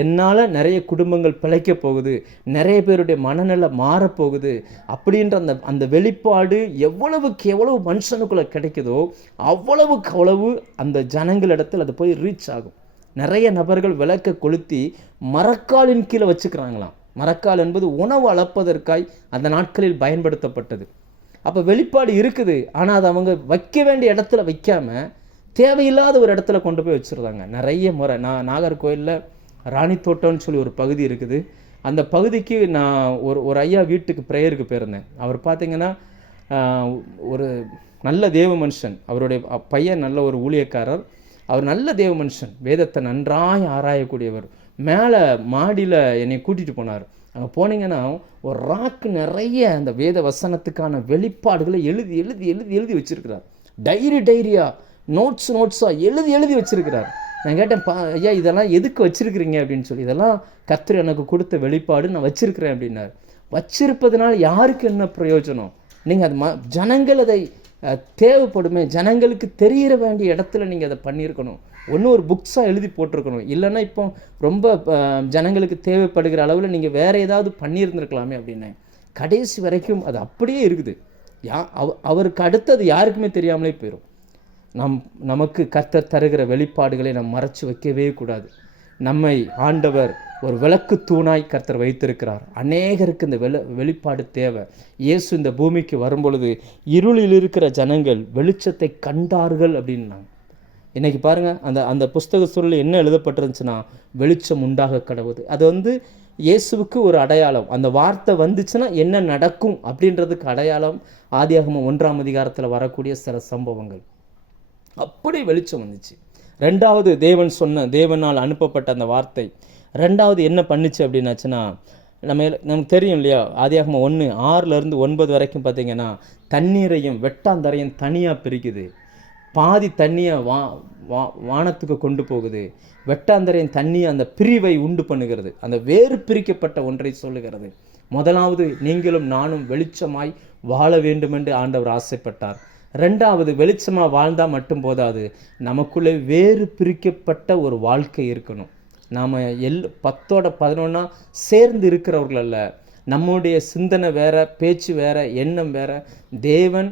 என்னால் நிறைய குடும்பங்கள் பிழைக்க போகுது, நிறைய பேருடைய மனநிலை மாறப்போகுது அப்படின்ற அந்த வெளிப்பாடு எவ்வளவுக்கு எவ்வளவு மனுஷனுக்குள்ளே கிடைக்குதோ அவ்வளவுக்கு அவ்வளவு அந்த ஜனங்களிடத்தில் அது போய் ரீச் ஆகும். நிறைய நபர்கள் விளக்கை கொளுத்தி மரக்காலின் கீழே வச்சுக்கிறாங்களாம். மரக்கால் என்பது உணவு அளப்பதற்காய் அந்த நாட்களில் பயன்படுத்தப்பட்டது. அப்போ வெளிப்பாடு இருக்குது, ஆனால் அது அவங்க வைக்க வேண்டிய இடத்துல வைக்காமல் தேவையில்லாத ஒரு இடத்துல கொண்டு போய் வச்சுருந்தாங்க. நிறைய முறை நாகர்கோயிலில் ராணித்தோட்டம்னு சொல்லி ஒரு பகுதி இருக்குது. அந்த பகுதிக்கு நான் ஒரு ஐயா வீட்டுக்கு ப்ரேயருக்கு போயிருந்தேன். அவர் பார்த்திங்கன்னா ஒரு நல்ல தேவ மனுஷன், அவருடைய பையன் நல்ல ஒரு ஊழியக்காரர், அவர் நல்ல தேவ மனுஷன், வேதத்தை நன்றாக ஆராயக்கூடியவர். மேலே மாடியில் என்னை கூட்டிகிட்டு போனார். அங்கே போனீங்கன்னா ஒரு ராக்கு நிறைய அந்த வேத வசனத்துக்கான வெளிப்பாடுகளை எழுதி எழுதி எழுதி எழுதி வச்சுருக்கிறார். டைரியாக நோட்ஸாக எழுதி வச்சிருக்கிறார். நான் கேட்டேன், ஐயா இதெல்லாம் எதுக்கு வச்சிருக்கிறீங்க அப்படின்னு சொல்லி. இதெல்லாம் கர்த்தர் எனக்கு கொடுத்த வெளிப்பாடு, நான் வச்சிருக்கிறேன் அப்படின்னார். வச்சிருப்பதனால யாருக்கு என்ன பிரயோஜனம்? நீங்கள் அது ஜனங்கள் அதை தேவைப்படுமே, ஜனங்களுக்கு தெரிய வேண்டிய இடத்துல நீங்கள் அதை பண்ணியிருக்கணும். ஒன்றும் ஒரு புக்ஸாக எழுதி போட்டிருக்கணும். இல்லைன்னா இப்போ ரொம்ப ஜனங்களுக்கு தேவைப்படுகிற அளவில் நீங்கள் வேறு ஏதாவது பண்ணியிருந்துருக்கலாமே அப்படின்னு. கடைசி வரைக்கும் அது அப்படியே இருக்குது. அவருக்கு அடுத்தது யாருக்குமே தெரியாமலே போயிடும். நமக்கு கர்த்தர் தருகிற வெளிப்பாடுகளை நாம் மறைச்சு வைக்கவே கூடாது. நம்மை ஆண்டவர் ஒரு விளக்கு தூணாய் கர்த்தர் வைத்திருக்கிறார். அநேகருக்கு இந்த வெளிப்பாடு தேவை. இயேசு இந்த பூமிக்கு வரும்பொழுது இருளில் இருக்கிற ஜனங்கள் வெளிச்சத்தை கண்டார்கள் அப்படின்னாங்க. இன்றைக்கி பாருங்கள், அந்த புஸ்தக சூழலில் என்ன எழுதப்பட்டிருந்துச்சுன்னா, வெளிச்சம் உண்டாக கடவுது. அது இயேசுவுக்கு ஒரு அடையாளம். அந்த வார்த்தை வந்துச்சுன்னா என்ன நடக்கும் அப்படின்றதுக்கு அடையாளம் ஆதியாகமம் 1 வரக்கூடிய சில சம்பவங்கள். அப்படி வெளிச்சம் வந்துச்சு. ரெண்டாவது தேவனால் அனுப்பப்பட்ட அந்த வார்த்தை ரெண்டாவது என்ன பண்ணுச்சு அப்படின்னாச்சுன்னா, நமக்கு தெரியும் இல்லையா, ஆதியாகமம் 1:6 வரைக்கும் பார்த்தீங்கன்னா தண்ணீரையும் வெட்டாந்தரையும் தனியாக பிரிக்குது. பாதி தண்ணியை வானத்துக்கு கொண்டு போகுது, வெட்டாந்தரையின் தண்ணியை அந்த பிரிவை உண்டு பண்ணுகிறது. அந்த வேறு பிரிக்கப்பட்ட ஒன்றை சொல்லுகிறது. முதலாவது, நீங்களும் நானும் வெளிச்சமாய் வாழ வேண்டுமென்று ஆண்டவர் ஆசைப்பட்டார். ரெண்டாவது, வெளிச்சமாக வாழ்ந்தால் மட்டும் போதாது, நமக்குள்ளே வேறு பிரிக்கப்பட்ட ஒரு வாழ்க்கை இருக்கணும். நாம் 10-11 சேர்ந்து இருக்கிறவர்கள் அல்ல. நம்முடைய சிந்தனை வேற, பேச்சு வேற, எண்ணம் வேற. தேவன்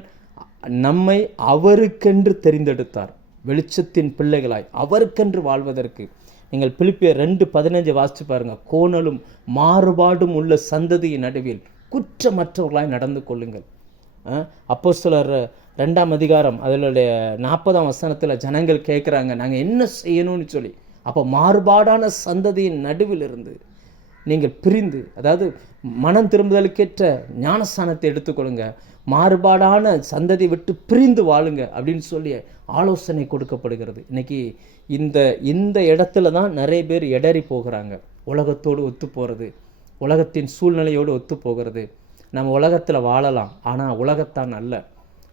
நம்மை அவருக்கென்று தெரிந்தெடுத்தார், வெளிச்சத்தின் பிள்ளைகளாய் அவருக்கென்று வாழ்வதற்கு. நீங்கள் பிலிப்பியர் 2:15 வாசித்து பாருங்கள். கோணலும் மாறுபாடும் உள்ள சந்ததியின் நடுவில் குற்றமற்றவர்களாய் நடந்து கொள்ளுங்கள். அப்போஸ்தலர் 2ஆம் அதிகாரம் அதனுடைய 40ஆம் வசனத்தில் ஜனங்கள் கேட்குறாங்க, நாங்கள் என்ன செய்யணும்னு சொல்லி. அப்போ மாறுபாடான சந்ததியின் நடுவில் இருந்து நீங்கள் பிரிந்து, அதாவது மனம் திரும்புதலுக்கேற்ற ஞானஸ்தானத்தை எடுத்துக்கொள்ளுங்க, மாறுபாடான சந்ததி விட்டு பிரிந்து வாழுங்க அப்படின்னு சொல்லி ஆலோசனை கொடுக்கப்படுகிறது. இன்றைக்கி இந்த இடத்துல தான் நிறைய பேர் இடறி போகிறாங்க. உலகத்தோடு ஒத்து போகிறது, உலகத்தின் சூழ்நிலையோடு ஒத்து போகிறது. நம்ம உலகத்தில் வாழலாம், ஆனால் உலகத்தான் அல்ல.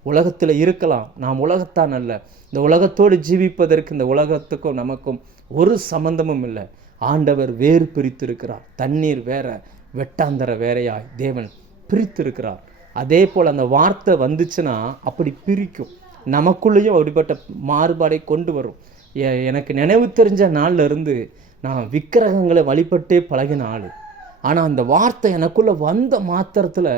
உலகத்தில் இருக்கலாம், நாம் உலகத்தான் அல்ல. இந்த உலகத்தோடு ஜீவிப்பதற்கு இந்த உலகத்துக்கும் நமக்கும் ஒரு சம்பந்தமும் இல்லை. ஆண்டவர் வேறு பிரித்திருக்கிறார். தண்ணீர் வேற, வெட்டாந்தர வேறையாய் தேவன் பிரித்திருக்கிறார். அதே போல் அந்த வார்த்தை வந்துச்சுன்னா அப்படி பிரிக்கும், நமக்குள்ளேயும் அப்படிப்பட்ட மாறுபாடை கொண்டு வரும். எனக்கு நினைவு தெரிஞ்ச நாளில் இருந்து நான் விக்கிரகங்களை வழிபட்டே பழகின ஆள். ஆனால் அந்த வார்த்தை எனக்குள்ளே வந்த மாத்திரத்தில்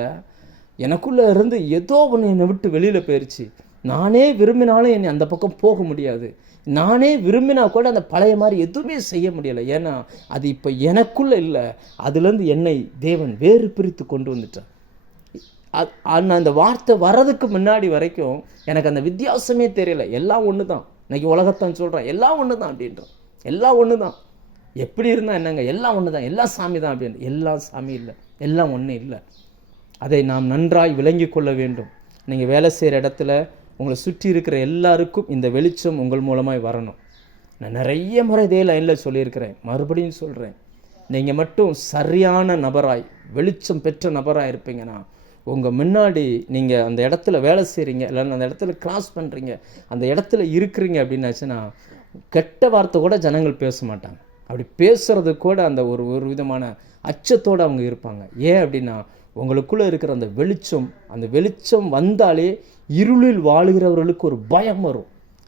எனக்குள்ளே இருந்து ஏதோ ஒன்று என்னை விட்டு வெளியில் போயிடுச்சு. நானே விரும்பினாலும் என்னை அந்த பக்கம் போக முடியாது. நானே விரும்பினா கூட அந்த பழைய மாதிரி எதுவுமே செய்ய முடியலை. ஏன்னா அது இப்போ எனக்குள்ளே இல்லை. அதுலேருந்து என்னை தேவன் வேறு பிரித்து கொண்டு வந்துட்டார். அந்த வார்த்தை வர்றதுக்கு முன்னாடி வரைக்கும் எனக்கு அந்த வித்தியாசமே தெரியல. எல்லாம் ஒன்று தான். இன்றைக்கி உலகத்தான் சொல்கிறேன், எல்லாம் ஒன்று தான் அப்படின்றோம். எல்லாம் ஒன்று தான். எப்படி இருந்தால் என்னங்க, எல்லாம் ஒன்று தான், எல்லாம் சாமி தான் அப்படின்னு. எல்லாம் சாமி இல்லை, எல்லாம் ஒன்று இல்லை. அதை நாம் நன்றாய் விளங்கி கொள்ள வேண்டும். நீங்கள் வேலை செய்கிற இடத்துல உங்களை சுற்றி இருக்கிற எல்லாருக்கும் இந்த வெளிச்சம் உங்கள் மூலமாய் வரணும். நான் நிறைய முறை இதே லைனில் சொல்லியிருக்கிறேன், மறுபடியும் சொல்கிறேன். நீங்கள் மட்டும் சரியான நபராய், வெளிச்சம் பெற்ற நபராக இருப்பீங்கன்னா, உங்கள் முன்னாடி நீங்கள் அந்த இடத்துல வேலை செய்கிறீங்க, இல்லைன்னா அந்த இடத்துல கிராஸ் பண்ணுறீங்க, அந்த இடத்துல இருக்கிறீங்க அப்படின்னாச்சுன்னா கெட்ட வார்த்தை கூட ஜனங்கள் பேச மாட்டாங்க. அப்படி பேசுகிறது கூட அந்த ஒரு விதமான அச்சத்தோடு அவங்க இருப்பாங்க. ஏன் அப்படின்னா உங்களுக்குள்ளே இருக்கிற அந்த வெளிச்சம் வந்தாலே இருளில் வாழுகிறவர்களுக்கு ஒரு பயம் வரும்.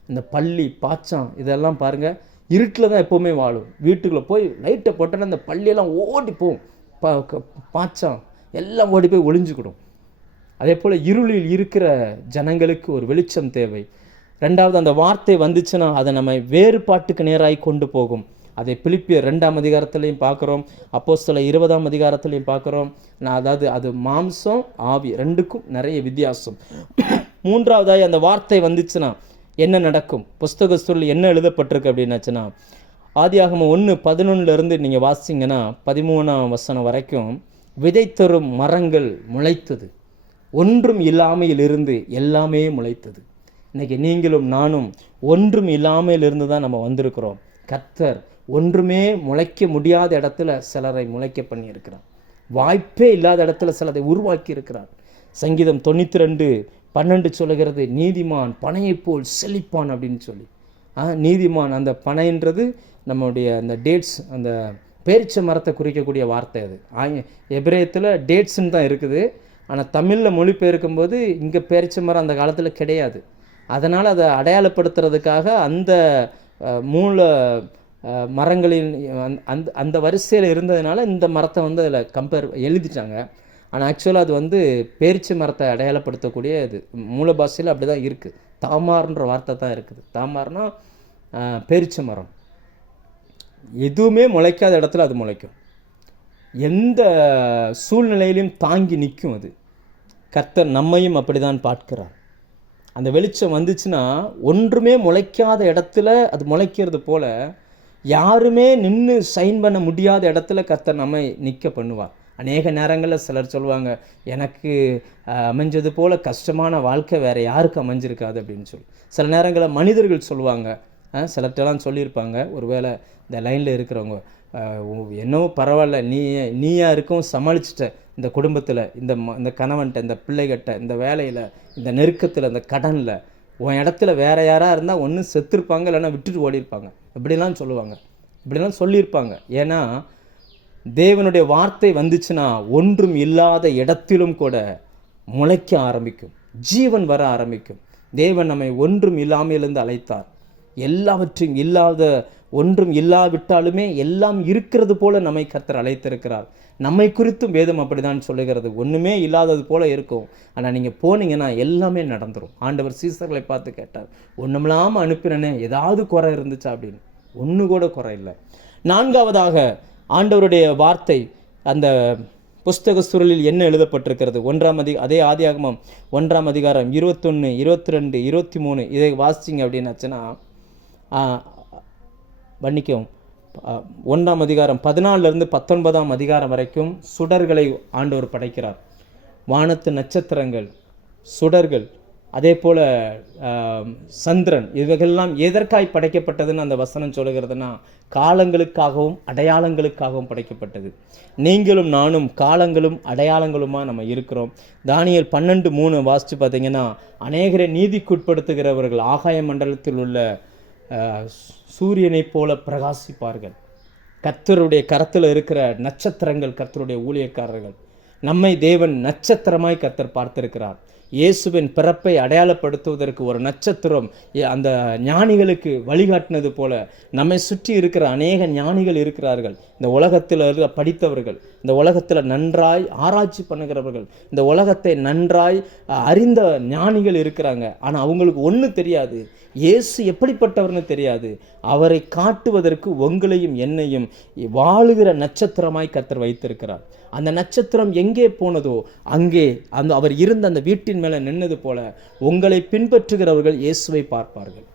இந்த பள்ளி பாச்சான் இதெல்லாம் பாருங்கள், இருட்டில் தான் எப்போவுமே வாழும். வீட்டுக்குள்ளே போய் லைட்டை போட்டோன்னா அந்த பள்ளியெல்லாம் ஓடி போகும், பாச்சான் எல்லாம் ஓடி போய் ஒளிஞ்சுக்கிடும். அதே போல் இருளில் இருக்கிற ஜனங்களுக்கு ஒரு வெளிச்சம் தேவை. ரெண்டாவது, அந்த வார்த்தை வந்துச்சுன்னா அதை நம்ம வேறுபாட்டுக்கு நேராய் கொண்டு போகும். அதை பிலிப்பியர் 2ஆம் அதிகாரத்துலையும் பார்க்குறோம், அப்போஸ்தலர் 20ஆம் அதிகாரத்துலையும் பார்க்குறோம். அதாவது அது மாம்சம் ஆவி ரெண்டுக்கும் நிறைய வித்தியாசம். மூன்றாவதாய் அந்த வார்த்தை வந்துச்சுன்னா என்ன நடக்கும்? புஸ்தக சொல்லி என்ன எழுதப்பட்டிருக்கு அப்படின்னாச்சுன்னா, ஆதியாகமம் 1:11 நீங்கள் வாசிங்கன்னா 13ஆம் வசனம் வரைக்கும், விதை தரும் மரங்கள் முளைத்தது, ஒன்றும் இல்லாமையில் இருந்து எல்லாமே முளைத்தது. இன்றைக்கி நீங்களும் நானும் ஒன்றும் இல்லாமையில் இருந்து தான் நம்ம வந்திருக்கிறோம். கர்த்தர் ஒன்றுமே முளைக்க முடியாத இடத்துல சிலரை முளைக்க பண்ணியிருக்கிறார். வாய்ப்பே இல்லாத இடத்துல சிலரை உருவாக்கி இருக்கிறார். சங்கீதம் 92:12 சொல்லுகிறது, நீதிமான் பனையை போல் செழிப்பான் அப்படின்னு சொல்லி. நீதிமான், அந்த பனைன்றது நம்முடைய அந்த டேட்ஸ், அந்த பேரிச்ச மரத்தை குறிக்கக்கூடிய வார்த்தை. அது எபிரேயத்தில் டேட்ஸ்ன்னு தான் இருக்குது. ஆனால் தமிழில் மொழிபெயர்க்கும்போது இங்கே பேரிச்ச மரம் அந்த காலத்தில் கிடையாது. அதனால் அதை அடையாளப்படுத்துறதுக்காக அந்த மூல மரங்களின் அந்த வரிசையில் இருந்ததுனால இந்த மரத்தை அதில் எழுதிட்டாங்க. ஆனால் ஆக்சுவலாக அது பேரிச்ச மரத்தை அடையாளப்படுத்தக்கூடிய இது மூல பாஷையில் அப்படி தான் இருக்குது. தாமார்ன்ற வார்த்தை தான் இருக்குது. தாமார்னா பேரிச்ச மரம். எதுவுமே முளைக்காத இடத்துல அது முளைக்கும். எந்த சூழ்நிலையிலையும் தாங்கி நிற்கும் அது. கர்த்தர் நம்மையும் அப்படி தான் பார்க்கிறார். அந்த வெளிச்சம் வந்துச்சுன்னா ஒன்றுமே முளைக்காத இடத்துல அது முளைக்கிறது போல், யாருமே நின்று சைன் பண்ண முடியாத இடத்துல கர்த்தர் நம்மை நிற்க பண்ணுவார். அநேக நேரங்களில் சிலர் சொல்லுவாங்க, எனக்கு அமைஞ்சது போல் கஷ்டமான வாழ்க்கை வேறு யாருக்கு அமைஞ்சிருக்காது அப்படின்னு சொல்லி. சில நேரங்களில் மனிதர்கள் சொல்லுவாங்க, சிலர்கிட்டலாம் சொல்லியிருப்பாங்க, ஒருவேளை இந்த லைனில் இருக்கிறவங்க, என்னவோ பரவாயில்ல, நீயா இருக்கும் சமாளிச்சிட்ட இந்த குடும்பத்தில், இந்த கணவன்கிட்ட, இந்த பிள்ளைகிட்ட, இந்த வேலையில், இந்த நெருக்கத்தில், இந்த கடனில், உன் இடத்துல வேறு யாராக இருந்தால் ஒன்று செத்துருப்பாங்க, இல்லைன்னா விட்டுட்டு ஓடிருப்பாங்க. இப்படிலாம் சொல்லுவாங்க, இப்படிலாம் சொல்லியிருப்பாங்க. ஏன்னா தேவனுடைய வார்த்தை வந்துச்சுன்னா ஒன்றும் இல்லாத இடத்திலும் கூட முளைக்க ஆரம்பிக்கும், ஜீவன் வர ஆரம்பிக்கும். தேவன் நம்மை ஒன்றும் இல்லாமையிலிருந்து அழைத்தார். எல்லாவற்றையும் இல்லாத, ஒன்றும் இல்லாவிட்டாலுமே எல்லாம் இருக்கிறது போல நம்மை கர்த்தர் அழைத்திருக்கிறார். நம்மை குறித்தும் வேதம் அப்படிதான் சொல்லுகிறது. ஒன்றுமே இல்லாதது போல இருக்கும், ஆனால் நீங்கள் போனீங்கன்னா எல்லாமே நடந்துடும். ஆண்டவர் சீசர்களை பார்த்து கேட்டார், ஒன்றுமில்லாமல் அனுப்பினே, ஏதாவது குறை இருந்துச்சா அப்படின்னு. ஒன்று கூட குறை இல்லை. நான்காவதாக ஆண்டவருடைய வார்த்தை அந்த புஸ்தக சுருளில் என்ன எழுதப்பட்டிருக்கிறது? அதே ஆதியாகமம் 1 அதிகாரம் 21, 22, 23 இதை வாசிச்சிங்க அப்படின்னாச்சுன்னா மன்னிக்கவும் 1 அதிகாரம் 14 19 அதிகாரம் வரைக்கும் சுடர்களை ஆண்டவர் படைக்கிறார். வானத்து நட்சத்திரங்கள், சுடர்கள், அதே போல் சந்திரன், இவைகள்லாம் எதற்காய் படைக்கப்பட்டதுன்னு அந்த வசனம் சொல்லுகிறதுனா காலங்களுக்காகவும் அடையாளங்களுக்காகவும் படைக்கப்பட்டது. நீங்களும் நானும் காலங்களும் அடையாளங்களுமா நம்ம இருக்கிறோம். தானியேல் 12:3 வாசித்து பார்த்தீங்கன்னா, அநேகரை நீதிக்குட்படுத்துகிறவர்கள் ஆகாய மண்டலத்தில் உள்ள சூரியனைப் போல பிரகாசிப்பார்கள். கர்த்தருடைய கரத்தில் இருக்கிற நட்சத்திரங்கள் கர்த்தருடைய ஊழியக்காரர்கள். நம்மை தேவன் நட்சத்திரமாய் கர்த்தர் பார்த்திருக்கிறார். இயேசுவின் பிறப்பை அடையாளப்படுத்துவதற்கு ஒரு நட்சத்திரம் அந்த ஞானிகளுக்கு வழிகாட்டினது போல நம்மை சுற்றி இருக்கிற அநேக ஞானிகள் இருக்கிறார்கள். இந்த உலகத்தில் படித்தவர்கள், இந்த உலகத்தில் நன்றாய் ஆராய்ச்சி பண்ணுகிறவர்கள், இந்த உலகத்தை நன்றாய் அறிந்த ஞானிகள் இருக்கிறாங்க. ஆனால் அவங்களுக்கு ஒன்றும் தெரியாது, இயேசு எப்படிப்பட்டவர்னு தெரியாது. அவரை காட்டுவதற்கு உங்களையும் என்னையும் வாழுகிற நட்சத்திரமாய் கர்த்தர் வைத்திருக்கிறார். அந்த நட்சத்திரம் எங்கே போனதோ அங்கே அவர் இருந்த அந்த வீட்டின் மேலே நின்னது போல உங்களை பின்பற்றுகிறவர்கள் இயேசுவை பார்ப்பார்கள்.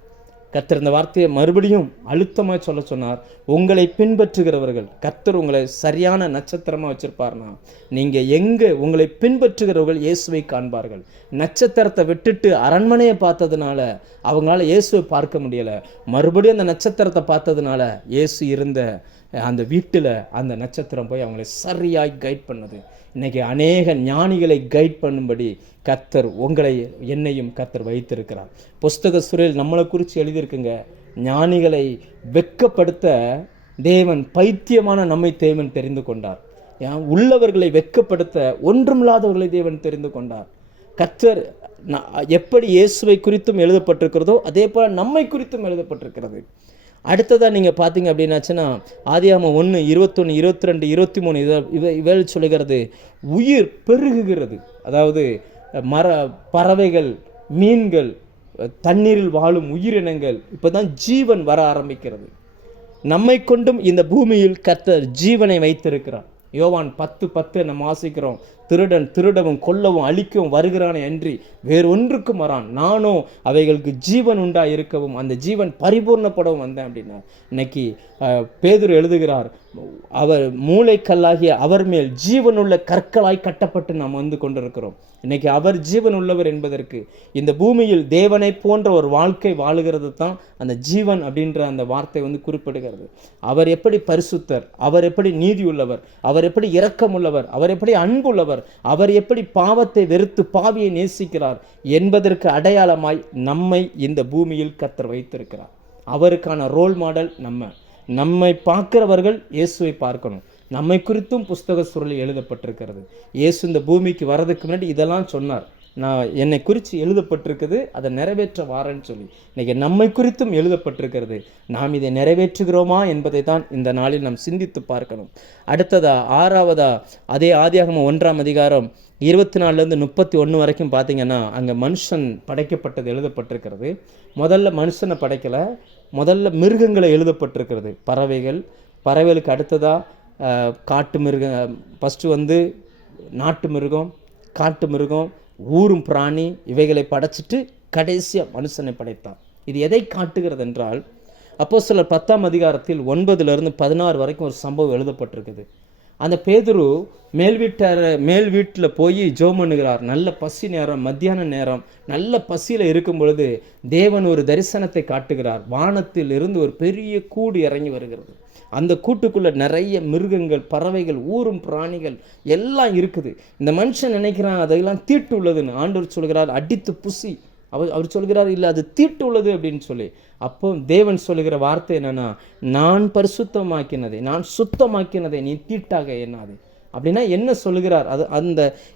கர்த்தர் இந்த வார்த்தையை மறுபடியும் அழுத்தமாக சொல்ல சொன்னார். உங்களை பின்பற்றுகிறவர்கள், கர்த்தர் உங்களை சரியான நட்சத்திரமாக வச்சிருப்பார்னா நீங்கள் எங்கே உங்களை பின்பற்றுகிறவர்கள் இயேசுவை காண்பார்கள். நட்சத்திரத்தை விட்டுட்டு அரண்மனையை பார்த்ததுனால அவங்களால இயேசுவை பார்க்க முடியலை. மறுபடியும் அந்த நட்சத்திரத்தை பார்த்ததுனால இயேசு இருந்த அந்த வீட்டில் அந்த நட்சத்திரம் போய் அவங்களை சரியாய் கைட் பண்ணுது. இன்றைக்கி அநேக ஞானிகளை கைட் பண்ணும்படி கர்த்தர் உங்களை என்னையும் கர்த்தர் வைத்திருக்கிறார். புஸ்தக சுருளில் நம்மளை குறித்து எழுதியிருக்குங்க. ஞானிகளை வெட்கப்படுத்த தேவன் பைத்தியமான நம்மை தேவன் தெரிந்து கொண்டார். உள்ளவர்களை வெட்கப்படுத்த ஒன்றுமில்லாதவர்களை தேவன் தெரிந்து கொண்டார். கர்த்தர் எப்படி இயேசுவை குறித்தும் எழுதப்பட்டிருக்கிறதோ அதே போல் நம்மை குறித்தும் எழுதப்பட்டிருக்கிறது. அடுத்ததாக நீங்கள் பார்த்தீங்க அப்படின்னாச்சுன்னா ஆதியாகமம் 1, 21, 22, 23 இவள் சொல்லுகிறது உயிர் பெருகுகிறது. அதாவது பறவைகள், மீன்கள், தண்ணீரில் வாழும் உயிரினங்கள் இப்போ தான் ஜீவன் வர ஆரம்பிக்கிறது. நம்மை கொண்டும் இந்த பூமியில் கர்த்தர் ஜீவனை வைத்திருக்கிறார். யோவான் 10:10 நம்ம வாசிக்கிறோம். திருடன் திருடவும் கொல்லவும் அழிக்கவும் வருகிறானே அன்றி வேறொன்றுக்கும் வரான், நானோ அவைகளுக்கு ஜீவன் உண்டா இருக்கவும் அந்த ஜீவன் பரிபூர்ணப்படவும் வந்தேன் அப்படின்னா. இன்னைக்கு பேதுரு எழுதுகிறார், அவர் மூளைக்கல்லாகிய அவர் மேல் ஜீவனுள்ள கற்களாய் கட்டப்பட்டு நாம் வந்து கொண்டிருக்கிறோம். இன்னைக்கு அவர் ஜீவன் உள்ளவர் என்பதற்கு இந்த பூமியில் தேவனை போன்ற ஒரு வாழ்க்கை வாழுகிறது தான் அந்த ஜீவன் அப்படின்ற அந்த வார்த்தை வந்து குறிப்பிடுகிறது. அவர் எப்படி பரிசுத்தர், அவர் எப்படி நீதி உள்ளவர், அவர் எப்படி இரக்கம் உள்ளவர், அவர் எப்படி அன்புள்ளவர், அவர் எப்படி பாவத்தை வெறுத்து பாவியை நேசிக்கிறார் என்பதற்கு அடையாளமாய் நம்மை இந்த பூமியில் கர்த்தர் வைத்திருக்கிறார். அவருக்கான ரோல் மாடல் நம்மை பார்க்கிறவர்கள் இயேசுவை பார்க்கணும். நம்மை குறித்தும் புஸ்தக சுருளில் எழுதப்பட்டிருக்கிறது. இயேசு இந்த பூமிக்கு வர்றதுக்கு முன்னாடி இதெல்லாம் சொன்னார். நான் என்னை குறித்து எழுதப்பட்டிருக்குது, அதை நிறைவேற்ற வாரேன்னு சொல்லி. இன்றைக்கி நம்மை குறித்தும் எழுதப்பட்டிருக்கிறது. நாம் இதை நிறைவேற்றுகிறோமா என்பதை தான் இந்த நாளில் நாம் சிந்தித்து பார்க்கணும். அடுத்ததா 6வதா அதே ஆதியாகமம் 1 அதிகாரம் 24 31 வரைக்கும் பார்த்தீங்கன்னா அங்கே மனுஷன் படைக்கப்பட்டது எழுதப்பட்டிருக்கிறது. முதல்ல மனுஷனை படைக்கலை, முதல்ல மிருகங்களை எழுதப்பட்டிருக்கிறது. பறவைகளுக்கு அடுத்ததாக காட்டு மிருகம், ஃபஸ்ட்டு வந்து நாட்டு மிருகம், காட்டு மிருகம், ஊரும் பிராணி, இவைகளை படைச்சிட்டு கடைசியாக மனுஷனை படைத்தான். இது எதை காட்டுகிறது என்றால் அப்போஸ்தலர் 10 அதிகாரத்தில் 9 to 16 வரைக்கும் ஒரு சம்பவம் எழுதப்பட்டிருக்குது. அந்த பேதுரு மேல் வீட்டில் போய் ஜெபம் பண்ணுகிறார். நல்ல பசி நேரம், மத்தியான நேரம், நல்ல பசியில் இருக்கும் பொழுது தேவன் ஒரு தரிசனத்தை காட்டுகிறார். வானத்தில் இருந்து ஒரு பெரிய கூடு இறங்கி வருகிறது. அந்த கூட்டுக்குள்ளே நிறைய மிருகங்கள், பறவைகள், ஊரும் பிராணிகள் எல்லாம் இருக்குது. இந்த மனுஷன் நினைக்கிறான் அதெல்லாம் தீட்டு உள்ளதுன்னு. ஆண்டவர் சொல்கிறார் அடித்து புசி. அவர் சொல்கிறார் இல்லை அது தீட்டு உள்ளது அப்படின்னு சொல்லி. அப்போ தேவன் சொல்லுகிற வார்த்தை என்னன்னா, நான் பரிசுத்தமாக்கினதை, நான் சுத்தமாக்கினதை நீ தீட்டாக எண்ணாது. அப்படின்னா என்ன சொல்லுகிறார்?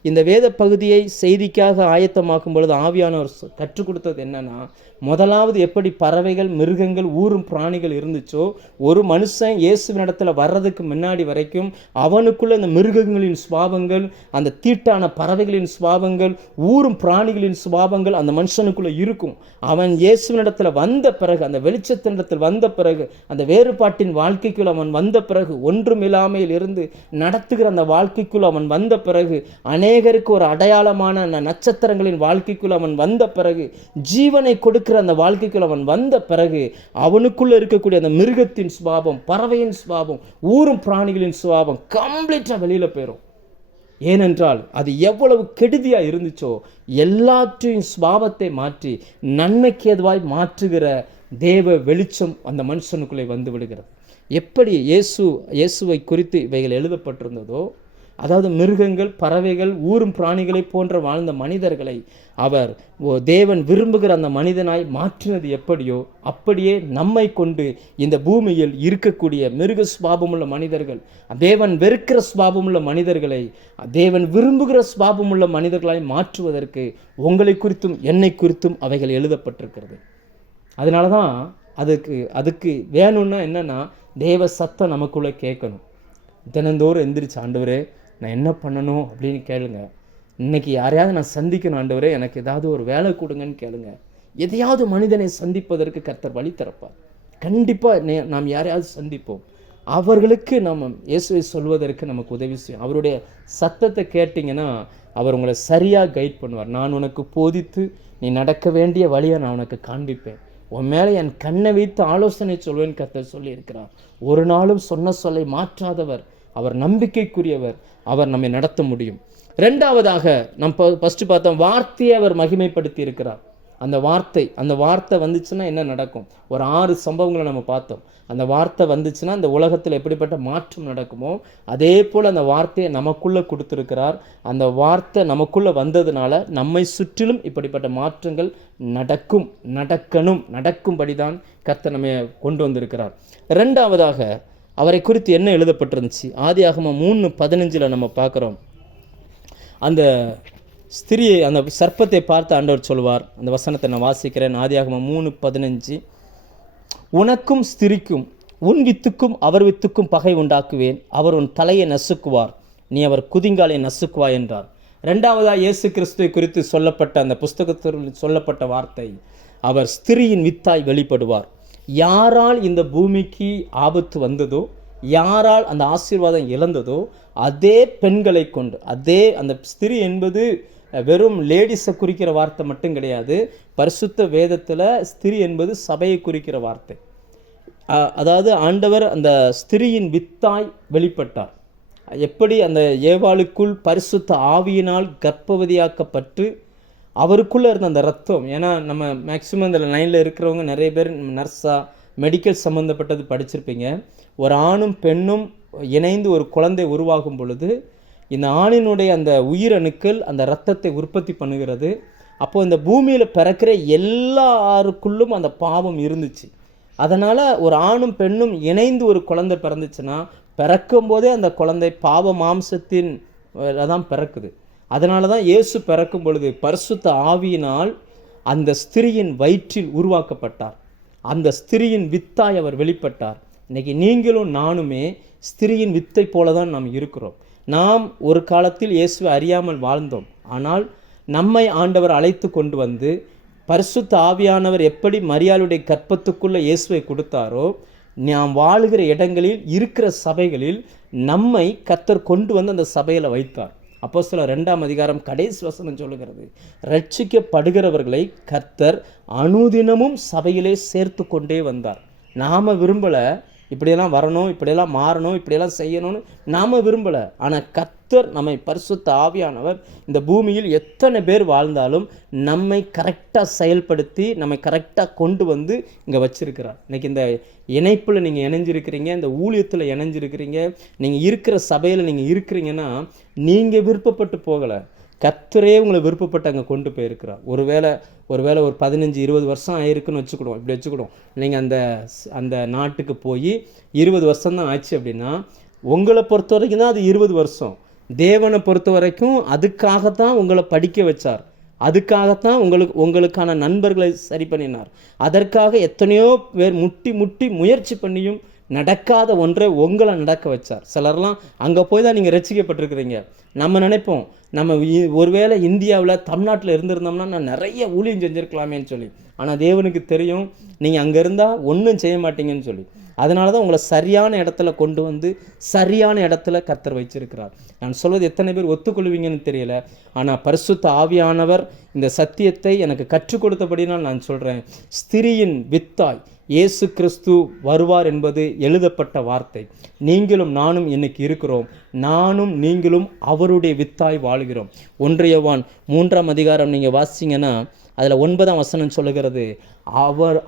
இந்த வேத பகுதியை செய்திக்காக ஆயத்தமாக்கும் பொழுது ஆவியானவர் கற்றுக் கொடுத்தது என்னன்னா, முதலாவது எப்படி பறவைகள், மிருகங்கள், ஊரும் பிராணிகள் இருந்துச்சோ, ஒரு மனுஷன் இயேசுவினிடத்தில் வர்றதுக்கு முன்னாடி வரைக்கும் அவனுக்குள்ள இந்த மிருகங்களின் சுபாவங்கள், அந்த தீட்டான பறவைகளின் சுபாவங்கள், ஊரும் பிராணிகளின் சுபாவங்கள் அந்த மனுஷனுக்குள்ள இருக்கும். அவன் இயேசுவினிடத்தில் வந்த பிறகு, அந்த வெளிச்சத்தினிடத்தில் வந்த பிறகு, அந்த வேறுபாட்டின் வாழ்க்கைக்குள் அவன் வந்த பிறகு, ஒன்றுமில்லாமையில் இருந்து நடத்துகிற அந்த வாழ்க்கைக்குள் அவன் வந்த பிறகு, அநேகருக்கு ஒரு அடையாளமான அந்த நட்சத்திரங்களின் வாழ்க்கைக்குள் அவன் வந்த பிறகு, ஜீவனை கொடுக்கிற அந்த வாழ்க்கைக்குள் அவன் வந்த பிறகு, அவனுக்குள்ள இருக்கக்கூடிய அந்த மிருகத்தின் சுபாவம், பறவையின் சுபாவம், ஊரும் பிராணிகளின் சுபாவம் கம்ப்ளீட்டாக வெளியில் போயிடும். ஏனென்றால் அது எவ்வளவு கெடுதியாக இருந்துச்சோ எல்லாற்றையும் சுபாவத்தை மாற்றி நன்மைக்கு ஏதுவாய் மாற்றுகிற தேவ வெளிச்சம் அந்த மனுஷனுக்குள்ளே வந்து விடுகிறது. எப்படி இயேசுவை குறித்து இவைகள் எழுதப்பட்டிருந்ததோ, அதாவது மிருகங்கள், பறவைகள், ஊரும் பிராணிகளை போன்ற வாழ்ந்த மனிதர்களை அவர் தேவன் விரும்புகிற அந்த மனிதனாய் மாற்றினது எப்படியோ, அப்படியே நம்மை கொண்டு இந்த பூமியில் இருக்கக்கூடிய மிருக சுபாவமுள்ள மனிதர்கள், தேவன் வெறுக்கிற சுபாவமுள்ள மனிதர்களை தேவன் விரும்புகிற சுபாவமுள்ள மனிதர்களாய் மாற்றுவதற்கு உங்களை குறித்தும் என்னை குறித்தும் அவைகள் எழுதப்பட்டிருக்கிறது. அதனால தான் அதுக்கு வேணும்னா என்னன்னா, தேவ சத்தம் நமக்குள்ளே கேட்கணும். தினந்தோறும் எந்திரிச்சு, ஆண்டவரே நான் என்ன பண்ணணும் அப்படின்னு கேளுங்க. இன்னைக்கு யாரையாவது நான் சந்திக்கணும் ஆண்டவரே, எனக்கு ஏதாவது ஒரு வேலை கொடுங்கன்னு கேளுங்க. எதையாவது மனிதனை சந்திப்பதற்கு கர்த்தர் வழி திறப்பார். கண்டிப்பாக நாம் யாரையாவது சந்திப்போம். அவர்களுக்கு நம்ம இயேசுவை சொல்வதற்கு நமக்கு உதவி செய்யும். அவருடைய சத்தத்தை கேட்டிங்கன்னா அவர் உங்களை சரியாக கைட் பண்ணுவார். நான் உனக்கு போதித்து நீ நடக்க வேண்டிய வழியை நான் உனக்கு காண்பிப்பேன். உன் மேலே என் கண்ணை வைத்து ஆலோசனை சொல்வேன் கர்த்தர் சொல்லியிருக்கிறார். ஒரு நாளும் சொன்ன சொல்லை மாற்றாதவர், அவர் நம்பிக்கைக்குரியவர், அவர் நம்மை நடத்த முடியும். ரெண்டாவதாக நம்ம ஃபஸ்ட்டு பார்த்தோம், வார்த்தையை அவர் மகிமைப்படுத்தி இருக்கிறார். அந்த வார்த்தை வந்துச்சுன்னா என்ன நடக்கும்? ஒரு 6 சம்பவங்களை நம்ம பார்த்தோம். அந்த வார்த்தை வந்துச்சுன்னா அந்த உலகத்தில் எப்படிப்பட்ட மாற்றம் நடக்குமோ அதே போல் அந்த வார்த்தையை நமக்குள்ளே கொடுத்துருக்கிறார். அந்த வார்த்தை நமக்குள்ளே வந்ததுனால நம்மை சுற்றிலும் இப்படிப்பட்ட மாற்றங்கள் நடக்கும்படி தான் கர்த்தர் நம்ம கொண்டு வந்திருக்கிறார். ரெண்டாவதாக அவரை குறித்து என்ன எழுதப்பட்டிருந்துச்சு? ஆதியாகமம் 3:15 நம்ம பார்க்குறோம். அந்த ஸ்திரியை, அந்த சர்ப்பத்தை பார்த்து ஆண்டவர் சொல்வார். அந்த வசனத்தை நான் வாசிக்கிறேன். ஆதியாகமம் 3:15, உனக்கும் ஸ்திரிக்கும் உன் வித்துக்கும் அவர் வித்துக்கும் பகை உண்டாக்குவேன், அவர் உன் தலையை நசுக்குவார், நீ அவர் குதிங்காலை நசுக்குவாய் என்றார். ரெண்டாவதாக இயேசு கிறிஸ்துவை குறித்து சொல்லப்பட்ட அந்த புஸ்தகத்தில் சொல்லப்பட்ட வார்த்தை, அவர் ஸ்திரியின் வித்தாய் வெளிப்படுவார். யாரால் இந்த பூமிக்கு ஆபத்து வந்ததோ, யாரால் அந்த ஆசீர்வாதம் இழந்ததோ அதே பெண்களை கொண்டு, அந்த ஸ்திரீ என்பது வெறும் லேடிஸை குறிக்கிற வார்த்தை மட்டும் கிடையாது. பரிசுத்த வேதத்தில் ஸ்திரீ என்பது சபையை குறிக்கிற வார்த்தை. அதாவது ஆண்டவர் அந்த ஸ்திரியின் வித்தாய் வெளிப்பட்டார். எப்படி அந்த ஏவாளுக்குள் பரிசுத்த ஆவியினால் கர்ப்பவதியாக்கப்பட்டு அவருக்குள்ளே இருந்த அந்த ரத்தம், ஏன்னா நம்ம மேக்சிமம் இந்த லைனில் இருக்கிறவங்க நிறைய பேர் நர்ஸாக மெடிக்கல் சம்மந்தப்பட்டது படிச்சிருப்பீங்க. ஒரு ஆணும் பெண்ணும் இணைந்து ஒரு குழந்தை உருவாகும் பொழுது இந்த ஆணினுடைய அந்த உயிரணுக்கள் அந்த இரத்தத்தை உற்பத்தி பண்ணுகிறது. அப்போது இந்த பூமியில் பிறக்கிற எல்லாருக்குள்ளும் அந்த பாவம் இருந்துச்சு. அதனால் ஒரு ஆணும் பெண்ணும் இணைந்து ஒரு குழந்தை பிறந்துச்சுன்னா பிறக்கும் போதே அந்த குழந்தை பாவ மாம்சத்தின் தான் பிறக்குது. அதனால தான் இயேசு பிறக்கும் பொழுது பரிசுத்த ஆவியினால் அந்த ஸ்திரியின் வயிற்றில் உருவாக்கப்பட்டார். அந்த ஸ்திரியின் வித்தாய் அவர் வெளிப்பட்டார். இன்றைக்கி நீங்களும் நானுமே ஸ்திரியின் வித்தை போல தான் நாம் இருக்கிறோம். நாம் ஒரு காலத்தில் இயேசுவை அறியாமல் வாழ்ந்தோம். ஆனால் நம்மை ஆண்டவர் அழைத்து கொண்டு வந்து பரிசுத்த ஆவியானவர் எப்படி மரியாளுடைய கற்பத்துக்குள்ளே இயேசுவை கொடுத்தாரோ, நாம் வாழுகிற இடங்களில் இருக்கிற சபைகளில் நம்மை கர்த்தர் கொண்டு வந்து அந்த சபையில் வைத்தார். அப்போஸ்தலர் 2ஆம் அதிகாரம் கடைசி வசனம் சொல்லுகிறது, ரட்சிக்கப்படுகிறவர்களை கர்த்தர் அனுதினமும் சபையிலே சேர்த்து கொண்டே வந்தார். நாம் விரும்பலை இப்படியெல்லாம் வரணும், இப்படியெல்லாம் மாறணும், இப்படியெல்லாம் செய்யணும்னு நாம் விரும்பலை. ஆனால் கர்த்தர் நம்மை பரிசுத்த ஆவியானவர் இந்த பூமியில் எத்தனை பேர் வாழ்ந்தாலும் நம்மை கரெக்டாக செயல்படுத்தி நம்மை கரெக்டாக கொண்டு வந்து இங்கே வச்சிருக்கிறார். இன்றைக்கி இந்த இணைப்பில் நீங்கள் இணைஞ்சிருக்கிறீங்க, இந்த ஊழியத்தில் இணைஞ்சிருக்கிறீங்க, நீங்கள் இருக்கிற சபையில் நீங்கள் இருக்கிறீங்கன்னா நீங்கள் விருப்பப்பட்டு போகலை, கர்த்தரே உங்களை விருப்பப்பட்டு அங்கே கொண்டு போயிருக்கிறார். ஒருவேளை ஒரு 15-20 வருஷம் ஆயிருக்குன்னு வச்சுக்கிடுவோம், இப்படி வச்சுக்கிடுவோம். நீங்கள் அந்த நாட்டுக்கு போய் 20 வருஷம் தான் ஆச்சு அப்படின்னா உங்களை பொறுத்த வரைக்கும் தான் அது 20 வருஷம். தேவனை பொறுத்த வரைக்கும் அதுக்காகத்தான் உங்களை படிக்க வச்சார், அதுக்காகத்தான் உங்களுக்கான நண்பர்களை சரி பண்ணினார். அதற்காக எத்தனையோ பேர் முட்டி முயற்சி பண்ணியும் நடக்காத ஒன்றை உங்களை நடக்க வச்சார். சிலர்லாம் அங்கே போய் தான் நீங்கள் ரட்சிக்கப்பட்டிருக்கிறீங்க. நம்ம நினைப்போம், நம்ம ஒருவேளை இந்தியாவில் தமிழ்நாட்டில் இருந்திருந்தோம்னா நான் நிறைய ஊழியம் செஞ்சுருக்கலாமேன்னு சொல்லி. ஆனால் தேவனுக்கு தெரியும் நீங்கள் அங்கே இருந்தால் ஒன்றும் செய்ய மாட்டீங்கன்னு சொல்லி. அதனால தான் உங்களை சரியான இடத்துல கொண்டு வந்து சரியான இடத்துல கர்த்தர் வச்சிருக்கிறார். நான் சொல்வது எத்தனை பேர் ஒத்துக்கொள்வீங்கன்னு தெரியல. ஆனால் பரிசுத்த ஆவியானவர் இந்த சத்தியத்தை எனக்கு கற்றுக் கொடுத்தபடினால் நான் சொல்கிறேன். ஸ்திரியின் வித்தாய் இயேசு கிறிஸ்து வருவார் என்பது எழுதப்பட்ட வார்த்தை. நீங்களும் நானும் இன்னைக்கு இருக்கிறோம். நானும் நீங்களும் அவருடைய வித்தாய் வாழ்கிறோம். 1 யோவான் 3ஆம் அதிகாரம் நீங்கள் வாசிங்கன்னா அதில் 9ஆம் வசனம் சொல்லுகிறது,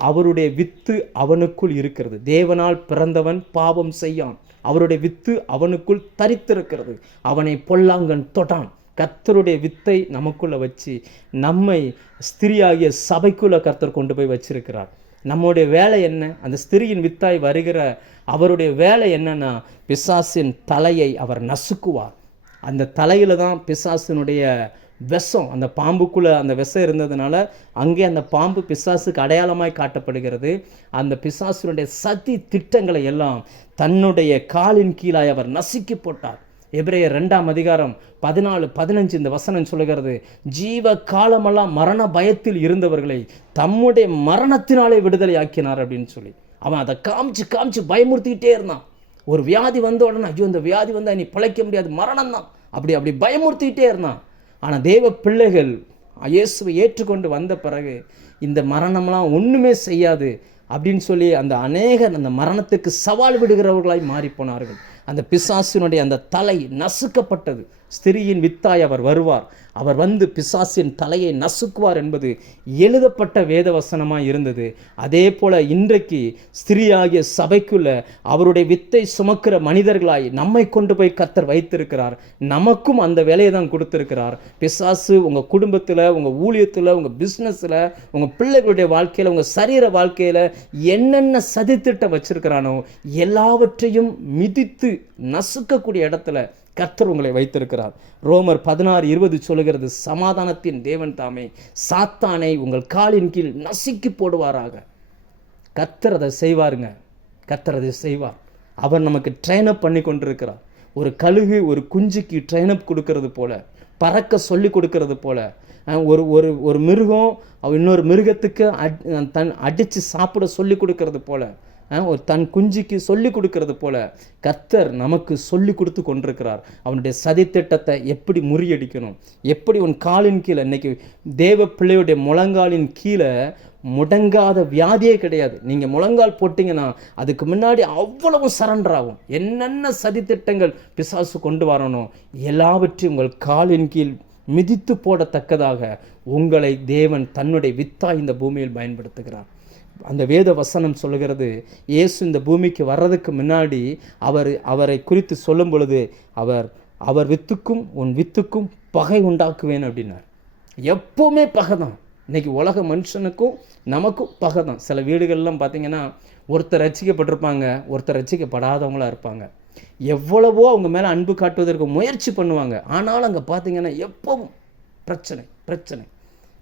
அவருடைய வித்து அவனுக்குள் இருக்கிறது. தேவனால் பிறந்தவன் பாவம் செய்யான். அவருடைய வித்து அவனுக்குள் தரித்திருக்கிறது. அவனை பொல்லாங்கன் தொட்டான். கர்த்தருடைய வித்தை நமக்குள்ளே வச்சு நம்மை ஸ்திரியாகிய சபைக்குள்ளே கர்த்தர் கொண்டு போய் வச்சிருக்கிறார். நம்முடைய வேலை என்ன? அந்த ஸ்திரியின் வித்தாய் வருகிற அவருடைய வேலை என்னன்னா, பிசாசின் தலையை அவர் நசுக்குவார். அந்த தலையில் தான் பிசாசினுடைய விஷம், அந்த பாம்புக்குள்ளே அந்த விஷம் இருந்ததுனால அங்கே அந்த பாம்பு பிசாசுக்கு அடையாளமாய் காட்டப்படுகிறது. அந்த பிசாசினுடைய சதி திட்டங்களை எல்லாம் தன்னுடைய காலின் கீழாய் அவர் நசுக்கி போட்டார். எபிரேயர் 2ஆம் அதிகாரம் 14-15 இந்த வசனம் சொல்லுகிறது, ஜீவ காலமெல்லாம் மரண பயத்தில் இருந்தவர்களை தம்முடைய மரணத்தினாலே விடுதலை ஆக்கினார் அப்படின்னு சொல்லி அவன் அதை காமிச்சு பயமுறுத்திக்கிட்டே இருந்தான். ஒரு வியாதி வந்த உடனே, ஐயோ இந்த வியாதி வந்தால் நீ பிழைக்க முடியாது, மரணம் தான், அப்படி பயமுறுத்திக்கிட்டே இருந்தான். ஆனால் தேவ பிள்ளைகள் இயேசுவை ஏற்றுக்கொண்டு வந்த பிறகு இந்த மரணம்லாம் ஒன்றுமே செய்யாது அப்படின்னு சொல்லி அந்த அநேகர் அந்த மரணத்துக்கு சவால் விடுகிறவர்களாய் மாறி போனார்கள். அந்த பிசாசினுடைய அந்த தலை நசுக்கப்பட்டது. ஸ்திரியின் வித்தாய் அவர் வருவார். அவர் வந்து பிசாசின் தலையை நசுக்குவார் என்பது எழுதப்பட்ட வேத வசனமாக இருந்தது. அதே போல் இன்றைக்கு ஸ்திரியாகிய சபைக்குள்ள அவருடைய வித்தை சுமக்கிற மனிதர்களாய் நம்மை கொண்டு போய் கர்த்தர் வைத்திருக்கிறார். நமக்கும் அந்த வேலையை தான் கொடுத்திருக்கிறார். பிசாசு உங்கள் குடும்பத்தில், உங்கள் ஊழியத்தில், உங்கள் பிஸ்னஸில், உங்கள் பிள்ளைகளுடைய வாழ்க்கையில், உங்கள் சரீர வாழ்க்கையில் என்னென்ன சதித்திட்டம் வச்சிருக்கிறானோ எல்லாவற்றையும் மிதித்து நசுக்கக்கூடிய இடத்துல கர்த்தர் உங்களை வைத்திருக்கிறார். ரோமர் 16:20 சொல்லுகிறது, சமாதானத்தின் தேவன் தாமே சாத்தானை உங்கள் காலின் கீழ் நசுக்கி போடுவாராக. கர்த்தர் அதை செய்வாருங்க. கர்த்தர் அதை செய்வார். அவர் நமக்கு ட்ரெயினப் பண்ணி கொண்டிருக்கிறார். ஒரு கழுகு ஒரு குஞ்சுக்கு ட்ரெயினப் கொடுக்கறது போல, பறக்க சொல்லி கொடுக்கறது போல, ஒரு மிருகம் இன்னொரு மிருகத்துக்கு அடித்து சாப்பிட சொல்லி கொடுக்கறது போல, ஒரு தன் குஞ்சுக்கு சொல்லி கொடுக்கறது போல கர்த்தர் நமக்கு சொல்லி கொடுத்து கொண்டிருக்கிறார். அவனுடைய சதித்திட்டத்தை எப்படி முறியடிக்கணும், எப்படி உன் காலின் கீழே, இன்னைக்கு தேவ பிள்ளையுடைய முழங்காலின் கீழே முடங்காத வியாதியே கிடையாது. நீங்கள் முழங்கால் போட்டிங்கன்னா அதுக்கு முன்னாடி அவ்வளவு சரண்டர் ஆகும். என்னென்ன சதித்திட்டங்கள் பிசாசு கொண்டு வரணும் எல்லாவற்றையும் உங்கள் காலின் கீழ் மிதித்து போடத்தக்கதாக உங்களை தேவன் தன்னுடைய வித்தாய் இந்த பூமியில் பயன்படுத்துகிறார். அந்த வேத வசனம் சொல்லுகிறது, இயேசு இந்த பூமிக்கு வர்றதுக்கு முன்னாடி அவரை குறித்து சொல்லும் பொழுது அவர் வித்துக்கும் உன் வித்துக்கும் பகை உண்டாக்குவேன் அப்படின்னார். எப்போவுமே பகை தான். இன்றைக்கி உலக மனுஷனுக்கும் நமக்கும் பகை தான். சில வீடுகள்லாம் பார்த்திங்கன்னா ஒருத்தர் ரட்சிக்கப்பட்டிருப்பாங்க, ஒருத்தர் ரட்சிக்கப்படாதவங்களாக இருப்பாங்க. எவ்வளவோ அவங்க மேலே அன்பு காட்டுவதற்கு முயற்சி பண்ணுவாங்க. ஆனாலும் அங்கே பார்த்திங்கன்னா எப்பவும் பிரச்சனை.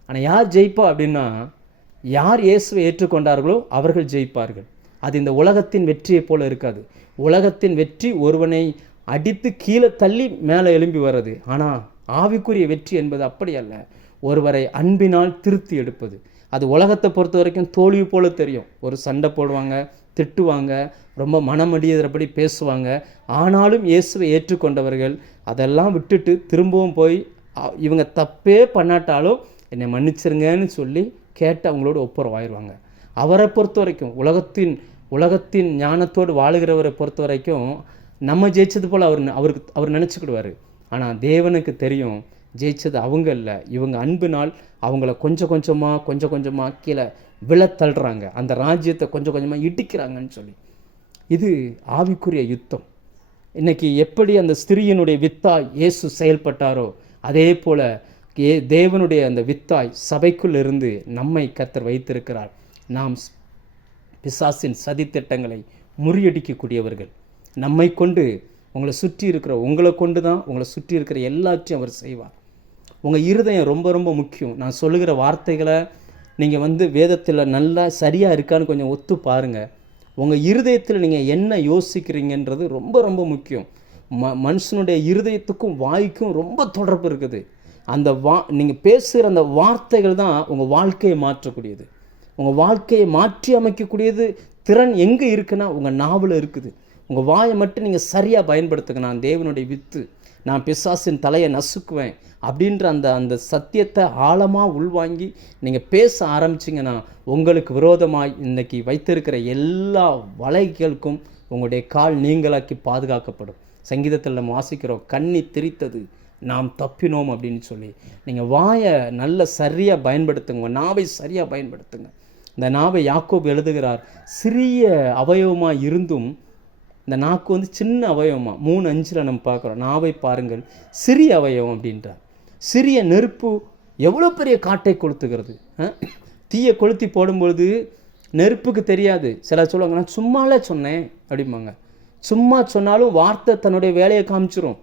ஆனால் யார் ஜெயிப்பா அப்படின்னா, யார் இயேசுவை ஏற்றுக்கொண்டார்களோ அவர்கள் ஜெயிப்பார்கள். அது இந்த உலகத்தின் வெற்றியை போல இருக்காது. உலகத்தின் வெற்றி ஒருவனை அடித்து கீழே தள்ளி மேலே எழும்பி வர்றது. ஆனால் ஆவிக்குரிய வெற்றி என்பது அப்படி அல்ல. ஒருவரை அன்பினால் திருத்தி எடுப்பது. அது உலகத்தை பொறுத்த வரைக்கும் தோல்வி போல தெரியும். ஒரு சண்டை போடுவாங்க, திட்டுவாங்க, ரொம்ப மனமடியறபடி பேசுவாங்க. ஆனாலும் இயேசுவை ஏற்றுக்கொண்டவர்கள் அதெல்லாம் விட்டுட்டு திரும்பவும் போய் இவங்க தப்பே பண்ணாட்டாலும் என்னை மன்னிச்சிருங்கன்னு சொல்லி கேட்டு அவங்களோட ஒப்புரவாயிருவாங்க. அவரை பொறுத்த வரைக்கும் உலகத்தின் ஞானத்தோடு வாழுகிறவரை பொறுத்த வரைக்கும் நம்ம ஜெயிச்சது போல் அவர் நினச்சிக்கிடுவார். ஆனால் தேவனுக்கு தெரியும் ஜெயிச்சது அவங்க இல்லை, இவங்க அன்பினால் அவங்கள கொஞ்சம் கொஞ்சமாக கீழே விழத்தள்ளுறாங்க, அந்த ராஜ்யத்தை கொஞ்சம் கொஞ்சமாக இடிக்கிறாங்கன்னு சொல்லி. இது ஆவிக்குரிய யுத்தம். இன்றைக்கி எப்படி அந்த ஸ்திரீயினுடைய வித்தாய் இயேசு செயல்பட்டாரோ அதே போல் தேவனுடைய அந்த வித்தாய் சபைக்குள் இருந்து நம்மை கர்த்தர் வைத்திருக்கிறார். நாம் பிசாசின் சதித்திட்டங்களை முறியடிக்கக்கூடியவர்கள். நம்மை கொண்டு உங்களை கொண்டு தான் உங்களை சுற்றி இருக்கிற எல்லாத்தையும் அவர் செய்வார். உங்கள் இருதயம் ரொம்ப ரொம்ப முக்கியம். நான் சொல்லுகிற வார்த்தைகளை நீங்கள் வேதத்தில் நல்லா சரியாக இருக்கான்னு கொஞ்சம் ஒத்து பாருங்கள். உங்கள் இருதயத்தில் நீங்கள் என்ன யோசிக்கிறீங்கன்றது ரொம்ப ரொம்ப முக்கியம். மனுஷனுடைய இருதயத்துக்கும் வாய்க்கும் ரொம்ப தொடர்பு இருக்குது. அந்த நீங்கள் பேசுகிற அந்த வார்த்தைகள் தான் உங்கள் வாழ்க்கையை மாற்றக்கூடியது. உங்கள் வாழ்க்கையை மாற்றி அமைக்கக்கூடியது திறன் எங்கே இருக்குன்னா உங்கள் நாவில் இருக்குது. உங்கள் வாயை மட்டும் நீங்கள் சரியாக பயன்படுத்துங்க. நான் தேவனுடைய வித்து, நான் பிசாசின் தலையை நசுக்குவேன் அப்படின்ற அந்த சத்தியத்தை ஆழமாக உள்வாங்கி நீங்கள் பேச ஆரம்பிச்சிங்கன்னா உங்களுக்கு விரோதமாய் இன்றைக்கி வைத்திருக்கிற எல்லா வலைகளுக்கும் உங்களுடைய கால் நீங்களாக்கி பாதுகாக்கப்படும். சங்கீதத்தில் நம்ம வாசிக்கிறோம், கண்ணி திரித்தது நாம் தப்பினோம் அப்படின்னு சொல்லி. நீங்கள் வாயை நல்ல சரியாக பயன்படுத்துங்க, நாவை சரியாக பயன்படுத்துங்க. இந்த நாவை யாக்கோபு எழுதுகிறார், சிறிய அவயவமாக இருந்தும் இந்த நாக்கு சின்ன அவயவமாக 3:5 நம்ம பார்க்குறோம். நாவை பாருங்கள், சிறிய அவயவம் அப்படின்றார். சிறிய நெருப்பு எவ்வளோ பெரிய காட்டை கொளுத்துகிறது. தீயை கொளுத்தி போடும்பொழுது நெருப்புக்கு தெரியாது. சிலர் சொல்லுவாங்க, நான் சும்மாலே சொன்னேன் அப்படிம்பாங்க. சும்மா சொன்னாலும் வார்த்தை தன்னுடைய வேலையை காமிச்சிரும்.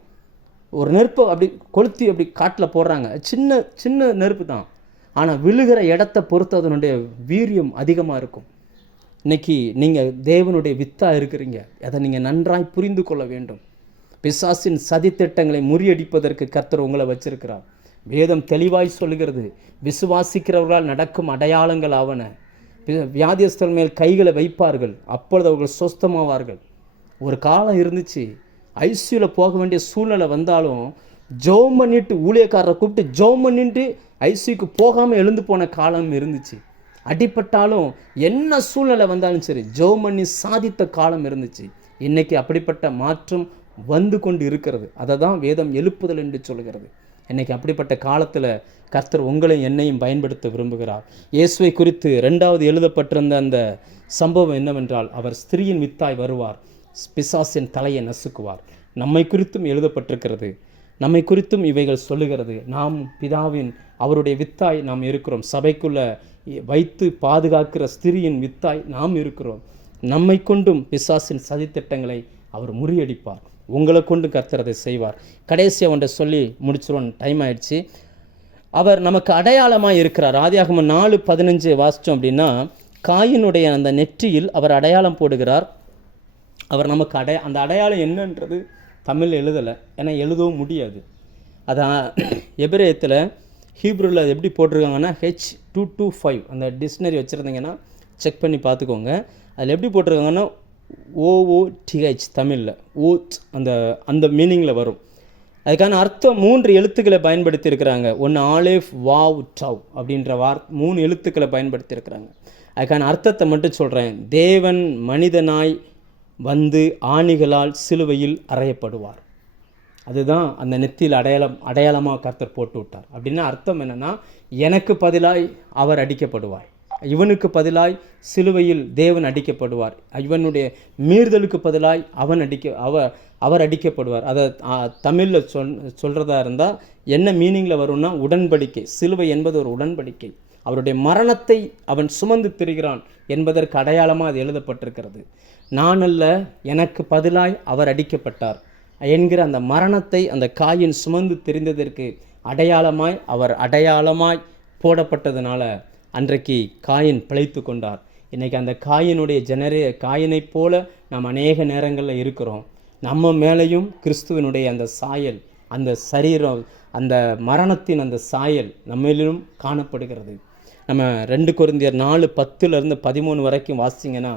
ஒரு நெருப்பை அப்படி கொளுத்தி அப்படி காட்டில் போடுறாங்க, சின்ன சின்ன நெருப்பு தான், ஆனால் விழுகிற இடத்த பொறுத்து அதனுடைய வீரியம் அதிகமாக இருக்கும். இன்றைக்கி நீங்கள் தேவனுடைய வித்தாக இருக்கிறீங்க, அதை நீங்கள் நன்றாய் புரிந்து கொள்ள வேண்டும். பிசாசின் சதித்திட்டங்களை முறியடிப்பதற்கு கர்த்தர் உங்களை வச்சிருக்கிறார். வேதம் தெளிவாய் சொல்லுகிறது, விசுவாசிக்கிறவர்களால் நடக்கும் அடையாளங்கள் ஆவன. வியாதியஸ்தர் மேல் கைகளை வைப்பார்கள், அப்பொழுது அவர்கள் சொஸ்தமாவார்கள். ஒரு காலம் இருந்துச்சு, ஐசியூவில் போக வேண்டிய சூழ்நிலை வந்தாலும் ஜெபம் பண்ணிட்டு ஊழியக்காரரை கூப்பிட்டு ஜெபம் பண்ணிட்டு ஐசியூக்கு போகாமல் எழுந்து போன காலம் இருந்துச்சு. அடிப்பட்டாலும் என்ன சூழ்நிலை வந்தாலும் சரி ஜெபம் பண்ணி சாதித்த காலம் இருந்துச்சு. இன்றைக்கி அப்படிப்பட்ட மாற்றம் வந்து கொண்டு இருக்கிறது. அதை தான் வேதம் எழுப்புதல் என்று சொல்கிறது. இன்றைக்கி அப்படிப்பட்ட காலத்தில் கர்த்தர் உங்களையும் என்னையும் பயன்படுத்த விரும்புகிறார். இயேசுவை குறித்து 2வது எழுதப்பட்டிருந்த அந்த சம்பவம் என்னவென்றால், அவர் ஸ்திரீயின் வித்தாய் வருவார், பிசாசின் தலையை நசுக்குவார். நம்மை குறித்தும் எழுதப்பட்டிருக்கிறது, நம்மை குறித்தும் இவைகள் சொல்லுகிறது. நாம் பிதாவின் அவருடைய வித்தாய் நாம் இருக்கிறோம். சபைக்குள்ளே வைத்து பாதுகாக்கிற ஸ்திரீயின் வித்தாய் நாம் இருக்கிறோம். நம்மை கொண்டும் பிசாசின் சதித்திட்டங்களை அவர் முறியடிப்பார். உங்களை கொண்டு கர்த்தர் அதை செய்வார். கடைசியாக ஒன்றை சொல்லி முடிச்சிருவோம், டைம் ஆயிடுச்சு. அவர் நமக்கு அடையாளமாக இருக்கிறார். ஆதியாகமம் 4:15 வாசித்தோம் அப்படின்னா, காயினுடைய அந்த நெற்றியில் அவர் அடையாளம் போடுகிறார். அவர் நமக்கு அந்த அடையாளம் என்னன்றது தமிழ் எழுதலை, ஏன்னா எழுதவும் முடியாது. அதான் எபிரேயத்தில் ஹீப்ரூவில் அது எப்படி போட்டிருக்காங்கன்னா H225 அந்த டிக்ஷனரி வச்சுருந்தீங்கன்னா செக் பண்ணி பார்த்துக்கோங்க. அதில் எப்படி போட்டிருக்காங்கன்னா OOTH தமிழில் ஓத் அந்த மீனிங்கில் வரும். அதுக்கான அர்த்தம் 3 எழுத்துக்களை பயன்படுத்தி இருக்கிறாங்க. ஒன்று ஆலேஃப் வாவ் டவ் அப்படின்ற 3 எழுத்துக்களை பயன்படுத்தியிருக்கிறாங்க. அதுக்கான அர்த்தத்தை மட்டும் சொல்கிறேன். தேவன் மனிதனாய் வந்து ஆணிகளால் சிலுவையில் அறையப்படுவார். அதுதான் அந்த நெத்தியில் அடையாளமாக கர்த்தர் போட்டு விட்டார். அப்படின்னா அர்த்தம் என்னென்னா, எனக்கு பதிலாய் அவர் அடிக்கப்படுவார், இவனுக்கு பதிலாய் சிலுவையில் தேவன் அடிக்கப்படுவார், இவனுடைய மீறுதலுக்கு பதிலாய் அவர் அடிக்கப்படுவார். அதை தமிழில் சொல்கிறதா இருந்தால் என்ன மீனிங்கில் வரும்னா, உடன்படிக்கை. சிலுவை என்பது ஒரு உடன்படிக்கை. அவருடைய மரணத்தை அவன் சுமந்து திரிகிறான் என்பதற்கு அடையாளமாக அது எழுதப்பட்டிருக்கிறது. நான் அல்ல, எனக்கு பதிலாய் அவர் அடிக்கப்பட்டார் என்கிற அந்த மரணத்தை அந்த காயின் சுமந்து தெரிந்ததற்கு அடையாளமாய் போடப்பட்டதுனால அன்றைக்கு காயின் பிழைத்து கொண்டார். இன்றைக்கி அந்த காயினைப் போல நாம் அநேக நேரங்களில் இருக்கிறோம். நம்ம மேலேயும் கிறிஸ்துவனுடைய அந்த சாயல், அந்த சரீரம், அந்த மரணத்தின் அந்த சாயல் நம்மளிலும் காணப்படுகிறது. நம்ம 2 கொரிந்தியர் 4:10-13 வரைக்கும் வாசிங்கன்னா,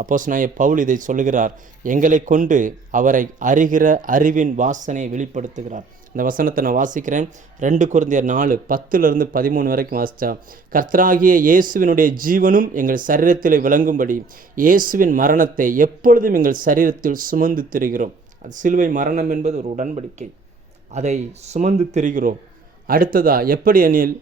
அப்போஸ்தலனாகிய பவுல் இதை சொல்லுகிறார். எங்களை கொண்டு அவரை அறிகிற அறிவின் வாசனை வெளிப்படுத்துகிறார். இந்த வசனத்தை நான் வாசிக்கிறேன். 2 கொரிந்தியர் 4:10-13 வரைக்கும் வாசித்தா, கர்த்தராகிய இயேசுவினுடைய ஜீவனும் எங்கள் சரீரத்தில் விளங்கும்படி இயேசுவின் மரணத்தை எப்பொழுதும் எங்கள் சரீரத்தில் சுமந்து திரிகிறோம். அது சிலுவை மரணம் என்பது ஒரு உடன்படிக்கை, அதை சுமந்து திரிகிறோம். அடுத்ததா, எப்படி எனில்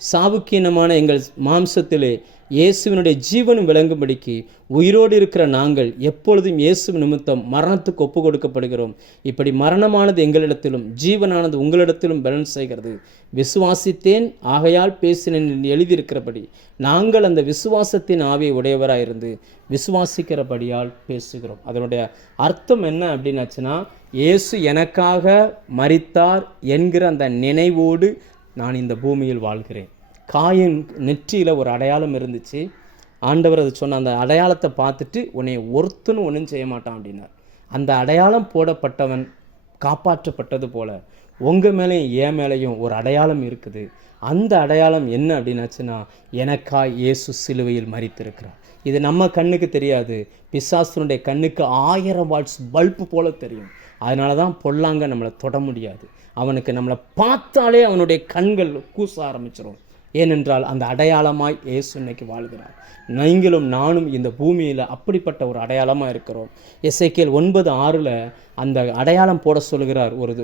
சாவுக்கீனமான எங்கள் மாம்சத்திலே இயேசுவினுடைய ஜீவனும் விளங்கும்படிக்கு உயிரோடு இருக்கிற நாங்கள் எப்பொழுதும் இயேசு நிமித்தம் மரணத்துக்கு ஒப்பு கொடுக்கப்படுகிறோம். இப்படி மரணமானது எங்களிடத்திலும் ஜீவனானது உங்களிடத்திலும் பலன் செய்கிறது. விசுவாசித்தேன் ஆகையால் பேசினேன் எழுதியிருக்கிறபடி நாங்கள் அந்த விசுவாசத்தின் ஆவியை உடையவராயிருந்து விசுவாசிக்கிறபடியால் பேசுகிறோம். அதனுடைய அர்த்தம் என்ன அப்படின்னாச்சுன்னா, இயேசு எனக்காக மரித்தார் என்கிற அந்த நினைவோடு நான் இந்த பூமியில் வாழ்கிறேன். காயின் நெற்றியில் ஒரு அடையாளம் இருந்துச்சு. ஆண்டவர் அது சொன்ன அந்த அடையாளத்தை பார்த்துட்டு உன்னை ஒருத்தனும் ஒன்றும் செய்ய மாட்டான் அப்படின்னார். அந்த அடையாளம் போடப்பட்டவன் காப்பாற்றப்பட்டது போல உங்கள் மேலேயும் என் மேலேயும் ஒரு அடையாளம் இருக்குது. அந்த அடையாளம் என்ன அப்படின்னாச்சுன்னா, எனக்காய் இயேசு சிலுவையில் மரித்திருக்கிறார். இது நம்ம கண்ணுக்கு தெரியாது, பிசாசனுடைய கண்ணுக்கு 1000 வாட்ஸ் பல்பு போல தெரியும். அதனால தான் பொல்லாங்க நம்மளை தொட முடியாது. அவனுக்கு நம்மளை பார்த்தாலே அவனுடைய கண்கள் கூச ஆரம்பிச்சிடும். ஏனென்றால் அந்த அடையாளமாய் இயேசு இன்னைக்கு வாழ்கிறார். நீங்களும் நானும் இந்த பூமியில் அப்படிப்பட்ட ஒரு அடையாளமாக இருக்கிறோம். எசேக்கியேல் 9:6 அந்த அடையாளம் போட சொல்கிறார். ஒரு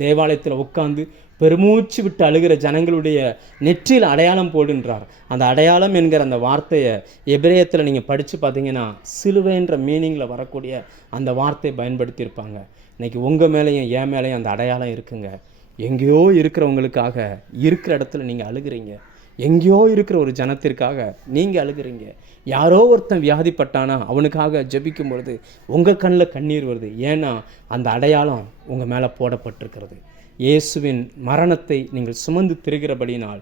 தேவாலயத்தில் உட்கார்ந்து பெருமூச்சு விட்டு அழுகிற ஜனங்களுடைய நெற்றியில் அடையாளம் போடுன்றார். அந்த அடையாளம் என்கிற அந்த வார்த்தையை எபிரேயத்தில் நீங்கள் படித்து பார்த்தீங்கன்னா சிலுவைன்ற மீனிங்கில் வரக்கூடிய அந்த வார்த்தையை பயன்படுத்தியிருப்பாங்க. இன்றைக்கி உங்கள் மேலேயும் என் மேலேயும் அந்த அடையாளம் இருக்குங்க. எங்கேயோ இருக்கிறவங்களுக்காக இருக்கிற இடத்துல நீங்கள் அழுகிறீங்க. எங்கேயோ இருக்கிற ஒரு ஜனத்திற்காக நீங்கள் அழுகிறீங்க. யாரோ ஒருத்தன் வியாதிப்பட்டானா அவனுக்காக ஜெபிக்கும் பொழுது உங்கள் கண்ணில் கண்ணீர் வருது. ஏன்னா அந்த அடையாளம் உங்கள் மேலே போடப்பட்டிருக்கிறது. இயேசுவின் மரணத்தை நீங்கள் சுமந்து திரிகிறபடினால்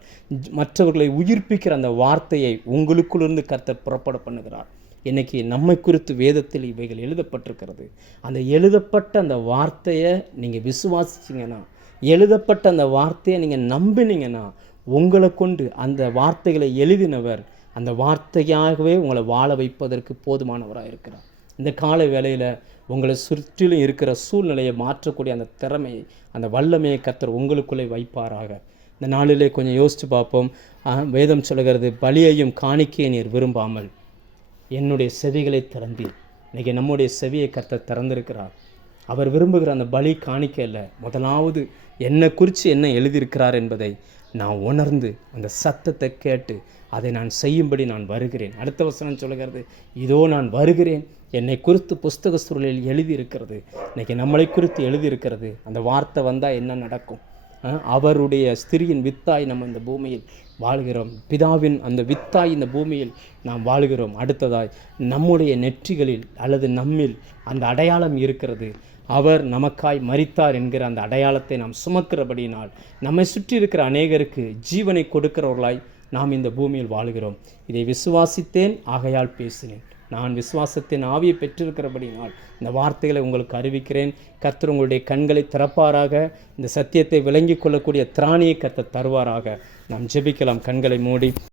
மற்றவர்களை உயிர்ப்பிக்கிற அந்த வார்த்தையை உங்களுக்குள்ளிருந்து கர்த்தர் புறப்பட பண்ணுகிறார். இன்றைக்கி நம்மை குறித்து வேதத்தில் இவைகள் எழுதப்பட்டிருக்கிறது. அந்த எழுதப்பட்ட அந்த வார்த்தையை நீங்கள் விசுவாசிச்சிங்கன்னா, எழுதப்பட்ட அந்த வார்த்தையை நீங்கள் நம்பினீங்கன்னா, உங்களை கொண்டு அந்த வார்த்தைகளை எழுதினவர் அந்த வார்த்தையாகவே உங்களை வாழ வைப்பதற்கு போதுமானவராக இருக்கிறார். இந்த கால வேளையில் உங்களை சுற்றிலும் இருக்கிற சூழ்நிலையை மாற்றக்கூடிய அந்த திறமையை, அந்த வல்லமையை கர்த்தர் உங்களுக்குள்ளே வைப்பாராக. இந்த நாளிலே கொஞ்சம் யோசித்து பார்ப்போம். வேதம் சொல்கிறது, பலியையும் காணிக்கையை நீர் விரும்பாமல் என்னுடைய செவிகளை திறந்தீர். இன்றைக்கி நம்முடைய செவியை கர்த்தர் திறந்திருக்கிறார். அவர் விரும்புகிற அந்த பலி காணிக்கையில் முதலாவது என்னை குறித்து என்ன எழுதியிருக்கிறார் என்பதை நான் உணர்ந்து அந்த சத்தத்தை கேட்டு அதை நான் செய்யும்படி நான் வருகிறேன். அடுத்த வசனம் சொல்லுகிறது, இதோ நான் வருகிறேன், என்னை குறித்து புஸ்தக சுருளில் எழுதியிருக்கிறது. இன்றைக்கி நம்மளை குறித்து எழுதியிருக்கிறது. அந்த வார்த்தை வந்தால் என்ன நடக்கும்? அவருடைய ஸ்திரியின் வித்தாய் நம்ம இந்த பூமியில் வாழ்கிறோம். பிதாவின் அந்த வித்தாய் இந்த பூமியில் நாம் வாழ்கிறோம். அடுத்ததாய் நம்முடைய நெற்றிகளில் அல்லது நம்மில் அந்த அடையாளம் இருக்கிறது. அவர் நமக்காய் மரித்தார் என்கிற அந்த அடையாளத்தை நாம் சுமக்கிறபடியினால் நம்மை சுற்றி இருக்கிற அநேகருக்கு ஜீவனை கொடுக்கிறவர்களாய் நாம் இந்த பூமியில் வாழ்கிறோம். இதை விசுவாசித்தேன், ஆகையால் பேசினேன். நான் விசுவாசத்தின் ஆவியை பெற்றிருக்கிறபடினால் இந்த வார்த்தைகளை உங்களுக்கு அறிவிக்கிறேன். கர்த்தர் உங்களுடைய கண்களை திறப்பாராக. இந்த சத்தியத்தை விளங்கி கொள்ளக்கூடிய திராணியை கர்த்தர் தருவாராக. நாம் ஜெபிக்கலாம். கண்களை மூடி